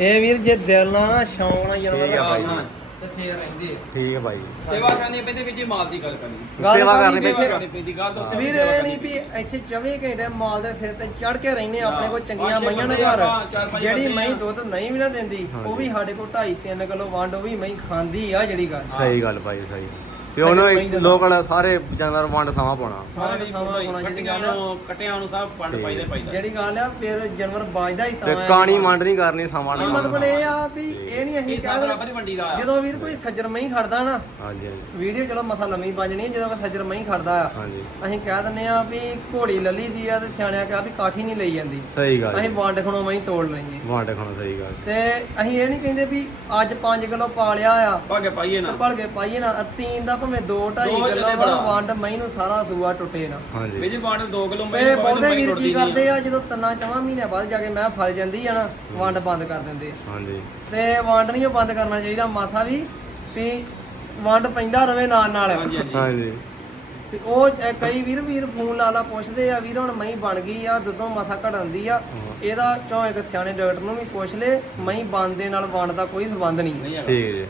C: ਇਹ ਵੀਰ ਜੇ ਦਿਲ ਨਾਲ ਨਾ ਸ਼ੌਂਕ ਨਾਲ ਜਨਮ
A: ਠੀਕ ਆ ਬਾਈ।
C: ਰੱਖਣਾ ਤੇ ਫੇਰ ਰਹਿੰਦੇ ਆ।
A: ਠੀਕ ਹੈ ਬਾਈ।
B: ਸੇਵਾ ਕਰਨੀ ਪੈਂਦੀ ਵਿੱਚ ਹੀ ਮਾਲ ਦੀ ਗੱਲ ਕਰਨੀ।
C: ਗੱਲ
A: ਸੇਵਾ
C: ਕਰਨੀ ਵੀ
A: ਪੈਂਦੀ।
C: ਫਿਰ-
B: ਕਰਨੀ ਪੈਂਦੀ। ਗੱਲ ਤਾਂ ਉੱਥੇ
C: ਵੀਰ ਇਹ ਨਹੀਂ ਵੀ ਇੱਥੇ 24 ਘੰਟੇ ਮਾਲ ਦੇ ਸਿਰ ਤੇ ਚੜ ਕੇ ਰਹਿੰਦੇ ਆ, ਆਪਣੇ ਕੋਲ ਚੰਗੀਆਂ ਮਈਆਂ ਦੇ
B: ਬੰਦੇ
C: ਘਰ ਜਿਹੜੀ ਮਈ। ਦੁੱਧ ਨਹੀਂ ਵੀ ਨਾ ਦਿੰਦੀ ਉਹ ਵੀ ਸਾਡੇ ਕੋਲ 2.5 3 ਕਿਲੋ ਵੰਡ ਉਹ ਵੀ ਮਈ ਖਾਂਦੀ ਆ ਜਿਹੜੀ ਗੱਲ।
A: ਸਹੀ ਗੱਲ ਬਾਈ ਸਹੀ। ਤੇ ਉਹਨੂੰ ਇੱਕ
C: ਦੇ
A: ਲੋਕਲ ਸਾਰੇ ਜਾਨਵਰ ਵੰਡ ਸਮਾਂ ਪਾਉਣਾ।
C: ਸਾਰੇ ਥਾਵਾਂ
B: ਕੱਟੀਆਂ ਨੂੰ ਕੱਟਿਆਂ ਨੂੰ ਸਭ ਪੰਡ ਪਾਈਦੇ ਪਾਈਦਾ।
C: ਜਿਹੜੀ ਗੱਲ ਆ ਫਿਰ ਜਾਨਵਰ ਬਾਜਦਾ ਹੀ
A: ਤੇ
C: ਤਾਂ।
A: ਕਾਣੀ ਮੰਡ ਨਹੀਂ ਕਰਨੀ ਸਮਾਂ ਨਹੀਂ
C: ਮਤਲਬ ਇਹ ਆ ਵੀ ਇਹ ਨਹੀਂ ਅਸੀਂ
B: ਇਹ ਸਭ
C: ਕਹਿ
B: ਬਰਾਬਰ ਹੀ ਮੰਡੀ ਦਾ ਆ।
C: ਜਦੋਂ ਵੀਰ ਕੋਈ ਸੱਜਰ ਮਹੀਂ ਖੜਦਾ ਨਾ
A: ਹਾਂਜੀ ਹਾਂਜੀ।
C: ਵੀਡੀਓ ਚਲੋ ਮਸਾ ਲੰਮੀ ਵੱਜਣੀ ਹੈ, ਜਦੋਂ ਕੋਈ ਸੱਜਰ ਮਹੀਂ ਖੜਦਾ ਆ
A: ਹਾਂਜੀ।
C: ਅਸੀਂ ਕਹਿ ਦਿੰਦੇ ਆ ਵੀ ਘੋੜੀ ਲੱਲੀ ਦੀ ਆ ਤੇ ਸਿਆਣਿਆ ਕਿਹਾ ਵੀ ਕਾਠੀ ਨਹੀਂ ਲਈ ਜਾਂਦੀ।
A: ਸਹੀ ਗੱਲ
C: ਅਸੀਂ ਵੰਡ ਖਣੋ ਮਹੀਂ ਤੋੜ ਲੈਂਦੇ
A: ਵੰਡ ਖਾਣਾ ਸਹੀ ਗੱਲ
C: ਤੇ ਅਸੀਂ ਇਹ ਨਹੀਂ ਕਹਿੰਦੇ ਵੀ ਅੱਜ 5 ਕਿਲੋ ਪਾ ਲਿਆ ਆ
B: ਭਾਗੇ ਪਾਈਏ ਨਾ।
C: ਭਲ ਕੇ ਪਾਈਏ ਨਾ ਤੀਨ ਦਾ ਭਾਵੇਂ 2 2.5
B: ਦੋ
C: ਕਿਲੋ
B: ਜਣੇ ਬਣਾ।
C: ਵੰਡ ਮਹੀਂ ਨੂੰ ਸਾਰਾ ਸੂਆ ਟੁੱਟੇ ਨਾ।
A: ਹਾਂਜੀ।
B: ਵੀ ਜੀ ਪੰਡ 2 ਕਿਲੋ
C: ਇਹ ਬਹੁਤੇ ਵੀਰ ਕੀ ਕਰਦੇ ਆ ਜਦੋਂ ਤਿੰਨਾਂ ਚਵਾਂ ਮਹੀਨਿਆਂ ਬਾਅਦ ਜਾ ਕੇ ਮੈਂ ਫਲ ਜਾਂਦੀ ਆ ਨਾ ਵੰਡ ਬੰਦ ਕਰ ਦਿੰਦੇ ਆ।
A: ਹਾਂਜੀ।
C: ਤੇ ਵੰਡ ਨਹੀਂ ਉਹ ਬੰਦ ਕਰਨਾ ਚਾਹੀਦਾ ਮਾਸਾ ਵੀ ਵੀ ਵੰਡ ਪੈਂਦਾ ਰਵੇ ਨਾਲ ਨਾਲ।
B: ਹਾਂਜੀ ਹਾਂਜੀ।
A: ਹਾਂਜੀ।
C: ਤੇ ਉਹ ਕਈ ਵੀਰ ਵੀਰ ਫੋਨ ਲਾ ਲਾ ਪੁੱਛਦੇ ਆ ਵੀਰ ਹੁਣ ਮਹੀਂ ਬਣ ਗਈ ਆ ਦੁੱਧੋਂ ਮਾਥਾ ਘਟਾਉਂਦੀ ਆ ਇਹਦਾ ਚੋਂ ਇੱਕ ਸਿਆਣੇ ਡਾਕਟਰ ਨੂੰ ਵੀ ਪੁੱਛ ਲੈ ਮਹੀਂ ਬਣ ਦੇ ਨਾਲ ਵੰਡ ਦਾ ਕੋਈ ਸੰਬੰਧ ਨਹੀਂ।
B: ਨਹੀਂ ਹੈਗਾ।
A: ਠੀਕ ਹੈ ਜੀ।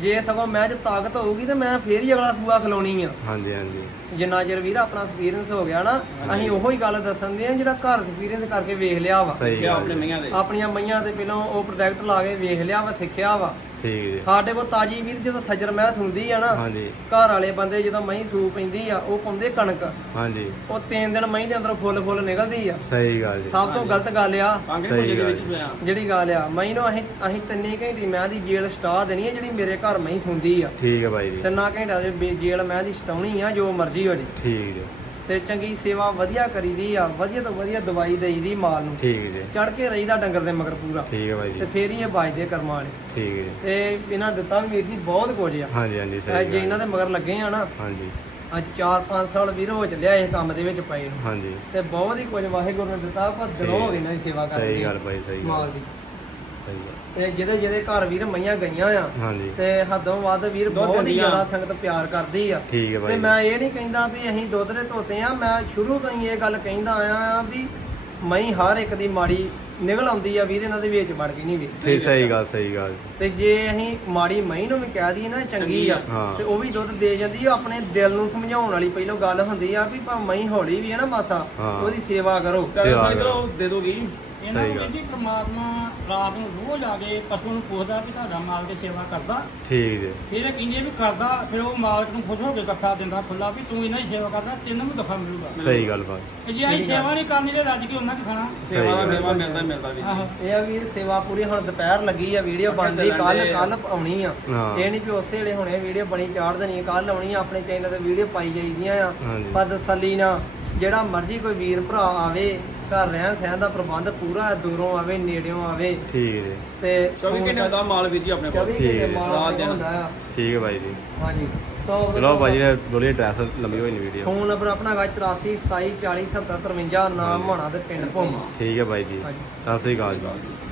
C: ਜੇ ਸਗੋਂ ਮੈਂ ਚ ਤਾਕਤ ਹੋਊਗੀ ਤੇ ਮੈਂ ਫੇਰ ਹੀ ਅਗਲਾ ਸੂਆ ਖਲਾਉਣੀ ਆ।
A: ਹਾਂਜੀ ਹਾਂਜੀ।
C: ਜਿੰਨਾ ਚਿਰ ਵੀਰ ਆਪਣਾ ਐਕਸਪੀਰੀਅੰਸ ਹੋ ਗਿਆ ਨਾ ਅਸੀਂ ਉਹੋ ਹੀ ਗੱਲ ਦੱਸਣ ਦੇ ਆ ਜਿਹੜਾ ਘਰ ਐਕਸਪੀਰੀਅੰਸ ਕਰਕੇ ਵੇਖ ਲਿਆ ਵਾ।
B: ਆਪਣੇ
A: ਜੀ।
B: ਮਈਆਂ ਦੇ।
C: ਆਪਣੀਆਂ ਮਈਆਂ ਤੇ ਪਹਿਲਾਂ ਉਹ ਪ੍ਰੋਡਕਟ ਲਾ ਕੇ ਵੇਖ ਲਿਆ ਵਾ ਸਿੱਖਿਆ ਵਾ।
A: ਠੀਕ ਹੈ ਜੀ।
C: ਸਾਡੇ ਕੋਲ ਤਾਜੀ ਵੀਰ ਜਦੋਂ ਸੱਜਰ ਮਹਿਸ ਹੁੰਦੀ ਆ ਨਾ
A: ਹਾਂਜੀ।
C: ਘਰ ਵਾਲੇ ਬੰਦੇ ਜਦੋਂ ਮਹੀਂ ਸੂ ਪੈਂਦੀ ਆ ਉਹ ਪਾਉਂਦੇ ਕਣਕ।
A: ਹਾਂਜੀ।
C: ਉਹ ਤਿੰਨ ਦਿਨ ਮਹੀਂ ਦੇ ਅੰਦਰੋਂ ਫੁੱਲ ਫੁੱਲ ਨਿਕਲਦੀ ਆ।
A: ਸਹੀ ਗੱਲ ਜੀ।
C: ਸਭ ਤੋਂ ਗਲਤ ਗੱਲ ਆ।
A: ਸਹੀ ਗੱਲ।
C: ਜਿਹੜੀ ਗੱਲ ਆ ਮਹੀਂ ਨੂੰ ਅਸੀਂ ਅਸੀਂ ਤਿੰਨੇ ਘੰਟੇ ਮੈਂ ਦੀ ਜੇਲ ਸਟਾ ਦੇਣੀ ਆ ਜਿਹੜੀ ਮੇਰੇ ਘਰ ਮਹੀਂ ਸੁੰਦੀ ਆ।
A: ਠੀਕ ਹੈ ਬਾਈ ਜੀ।
C: ਤਿੰਨਾਂ ਘੰਟਿਆਂ ਦੇ ਵੀ ਜੇਲ ਮੈਂ ਦੀ ਸਟਾਉਣੀ ਆ ਜੋ ਮਰਜ਼ੀ ਹੋ ਜੇ।
A: ਠੀਕ ਜੀ।
C: ਤੇ ਚੰਗੀ ਸੇਵਾ ਵਧੀਆ ਕਰੀਦੀ ਆ ਵਧੀਆ ਤੋਂ ਵਧੀਆ ਦਵਾਈ ਦੇਈਦੀ ਮਾਲ ਨੂੰ।
A: ਠੀਕ ਜੀ।
C: ਚੜ ਕੇ ਰਹੀਦਾ ਡੰਗਰ ਦੇ ਮਗਰ ਪੂਰਾ।
A: ਠੀਕ ਹੈ ਬਾਈ
C: ਤੇ
A: ਜੀ
C: ਫੇਰ ਹੀ ਇਹ ਬਾਜਦੇ ਕਰਮਾਂ ਵਾਲੇ।
A: ਠੀਕ ਹੈ ਜੀ।
C: ਤੇ ਇਹਨਾਂ ਦਿੱਤਾ ਵੀ ਵੀਰ ਜੀ ਬਹੁਤ ਕੁਝ ਆ।
A: ਹਾਂਜੀ ਹਾਂਜੀ ਸਹੀ
C: ਜੇ ਇਹਨਾਂ ਦੇ ਮਗਰ ਲੱਗੇ ਆ ਨਾ
A: ਹਾਂਜੀ।
C: ਅੱਜ 4-5 ਸਾਲ ਵੀਰ ਹੋ ਚੱਲਿਆ ਇਹ ਕੰਮ ਦੇ ਵਿੱਚ ਪਏ ਨੂੰ।
A: ਹਾਂਜੀ।
C: ਤੇ ਬਹੁਤ ਹੀ ਕੁਝ ਵਾਹਿਗੁਰੂ ਨੇ ਦਿੱਤਾ ਪਰ ਦਿਲੋਂ ਹੋ ਗਈ ਇਹਨਾਂ ਦੀ ਸੇਵਾ
A: ਸਹੀ
C: ਕਰਦੇ
A: ਗੱਲ ਬਾਈ ਸਹੀ
C: ਮਾਲ ਦੀ।
A: ਸਹੀ ਗੱਲ
C: ਤੇ ਜਿਹਦੇ ਜਿਹਦੇ ਘਰ ਵੀਰ ਮਈਆਂ ਗਈਆਂ ਆ
A: ਹਾਂਜੀ।
C: ਤੇ ਹੱਦੋਂ ਵੱਧ ਵੀਰ ਬਹੁਤ ਹੀ। ਜ਼ਿਆਦਾ ਸੰਗਤ ਪਿਆਰ ਕਰਦੀ ਆ।
A: ਠੀਕ ਹੈ
C: ਤੇ ਮੈਂ ਇਹ ਨਹੀਂ ਕਹਿੰਦਾ ਵੀ ਅਸੀਂ ਦੁੱਧ ਦੇ ਧੋਤੇ ਆ ਮੈਂ ਸ਼ੁਰੂ ਤੋਂ ਹੀ ਇਹ ਗੱਲ ਕਹਿੰਦਾ ਆਇਆ ਵੀ ਮਈ ਹਰ ਇੱਕ ਦੀ ਮਾੜੀ ਨਿਕਲ ਆਉਂਦੀ ਆ ਵੀਰ ਇਹਨਾਂ ਦੇ ਵਿੱਚ ਵੜ ਕੇ ਨਹੀਂ ਵੀ
A: ਠੀਕ ਸਹੀ ਗੱਲ ਸਹੀ ਗੱਲ।
C: ਤੇ ਜੇ ਅਸੀਂ ਮਾੜੀ ਮਹੀਂ ਨੂੰ ਵੀ ਕਹਿ ਦਈਏ ਨਾ ਚੰਗੀ ਆ। ਤੇ ਉਹ ਵੀ ਦੁੱਧ ਦੇ ਜਾਂਦੀ ਆ ਆਪਣੇ ਦਿਲ ਨੂੰ ਸਮਝਾਉਣ ਵਾਲੀ ਪਹਿਲੋਂ ਗੱਲ ਹੁੰਦੀ ਆ ਵੀ ਭਾ ਮਹੀਂ ਹੌਲੀ ਵੀ ਹੈ ਨਾ ਮਾਸਾ। ਉਹਦੀ ਸੇਵਾ ਕਰੋ।
B: ਚਲੋ ਦੇ ਦੋਗੀ
D: ਇਹਨਾਂ
A: ਸਹੀ
D: ਨੂੰ
A: ਗੱਲ।
D: ਜੀ ਪ੍ਰਮਾਤਮਾ ਰਾਤ ਨੂੰ ਰੋਜ਼ ਆ ਕੇ ਪਸ਼ੂ ਨੂੰ ਪੁੱਛਦਾ ਵੀ ਤੁਹਾਡਾ ਮਾਲ ਦੀ ਸੇਵਾ ਕਰਦਾ।
A: ਠੀਕ ਜੀ।
D: ਫਿਰ ਇਹ ਕਹਿੰਦੇ ਵੀ ਕਰਦਾ ਫਿਰ ਉਹ ਮਾਲਕ ਨੂੰ ਖੁਸ਼ ਹੋ ਕੇ ਗੱਫਾ ਦਿੰਦਾ ਖੁੱਲਾ ਵੀ ਤੂੰ ਇਹਨਾਂ ਦੀ ਸੇਵਾ ਕਰਦਾ ਤੈਨੂੰ ਵੀ ਗੱਫਾ ਮਿਲੂਗਾ।
A: ਸਹੀ ਗੱਲ ਬਾਈ।
D: ਤੇ ਜੇ ਅਸੀਂ ਸੇਵਾ ਨਹੀਂ ਕਰਨੀ ਤੇ ਰੱਜ ਕੇ ਉਹਨਾਂ ਕੀ ਖਾਣਾ?
B: ਸੇਵਾ ਦਾ। ਮੇਵਾ ਮਿਲਦਾ ਮਿਲਦਾ ਵੀ
D: ਆਹੋ।
C: ਇਹ ਆ ਵੀਰ ਸੇਵਾ ਪੂਰੀ ਹੁਣ ਦੁਪਹਿਰ ਲੱਗੀ ਆ ਵੀਡੀਓ ਬਣਦੀ ਕੱਲ ਕੱਲ ਆਉਣੀ ਆ।
A: ਹਾਂ।
C: ਇਹ ਨਹੀਂ ਵੀ ਉਸੇ ਵੇਲੇ ਹੁਣੇ ਵੀਡੀਓ ਬਣੀ ਚਾੜ ਦੇਣੀ ਕੱਲ ਆਉਣੀ ਆ ਆਪਣੇ ਚੈਨਲ ਤੇ ਵੀਡੀਓ ਪਾਈ ਜਾਈਦੀਆਂ ਆ।
A: ਹਾਂਜੀ।
C: ਪਰ ਤਸੱਲੀ ਨਾਲ ਜਿਹੜਾ ਮਰਜ਼ੀ ਕੋਈ ਵੀਰ ਭਰਾ ਆਵੇ ਘਰ ਰਹਿਣ ਸਹਿਣ ਦਾ ਪ੍ਰਬੰਧ ਪੂਰਾ ਹੈ ਦੂਰੋਂ ਆਵੇ ਨੇੜਿਓਂ ਆਵੇ।
A: ਠੀਕ ਹੈ ਜੀ।
C: ਤੇ
B: 24 ਘੰਟੇ ਹੁੰਦਾ ਮਾਲ ਵੀਰ ਜੀ ਆਪਣੇ ਕੋਲ।
C: 24
A: ਠੀਕ। ਹੈ।
C: ਮਾਲ
B: ਰਾਤ
C: ਆਪਣੇ
B: ਦਿਨ।
C: ਹੁੰਦਾ ਆ।
A: ਠੀਕ ਹੈ ਬਾਈ ਜੀ।
C: ਹਾਂਜੀ। ਤਾਂ
A: ਚਲੋ ਬਾਈ ਜੀ ਬੋਲੀ ਐਡਰੈਸ ਲੰਬੀ ਹੋਈ ਨਹੀਂ ਵੀਡੀਓ
C: ਫੋਨ ਨੰਬਰ ਆਪਣਾ ਹੈਗਾ 84 27 40 70 53 ਨਾਮ ਹੋਣਾ ਤੇ ਪਿੰਡ ਭੋਮਾ।
A: ਠੀਕ ਹੈ ਬਾਈ ਜੀ।
C: ਹਾਂਜੀ।
A: ਸਤਿ ਸ੍ਰੀ ਅਕਾਲ ਜੀ।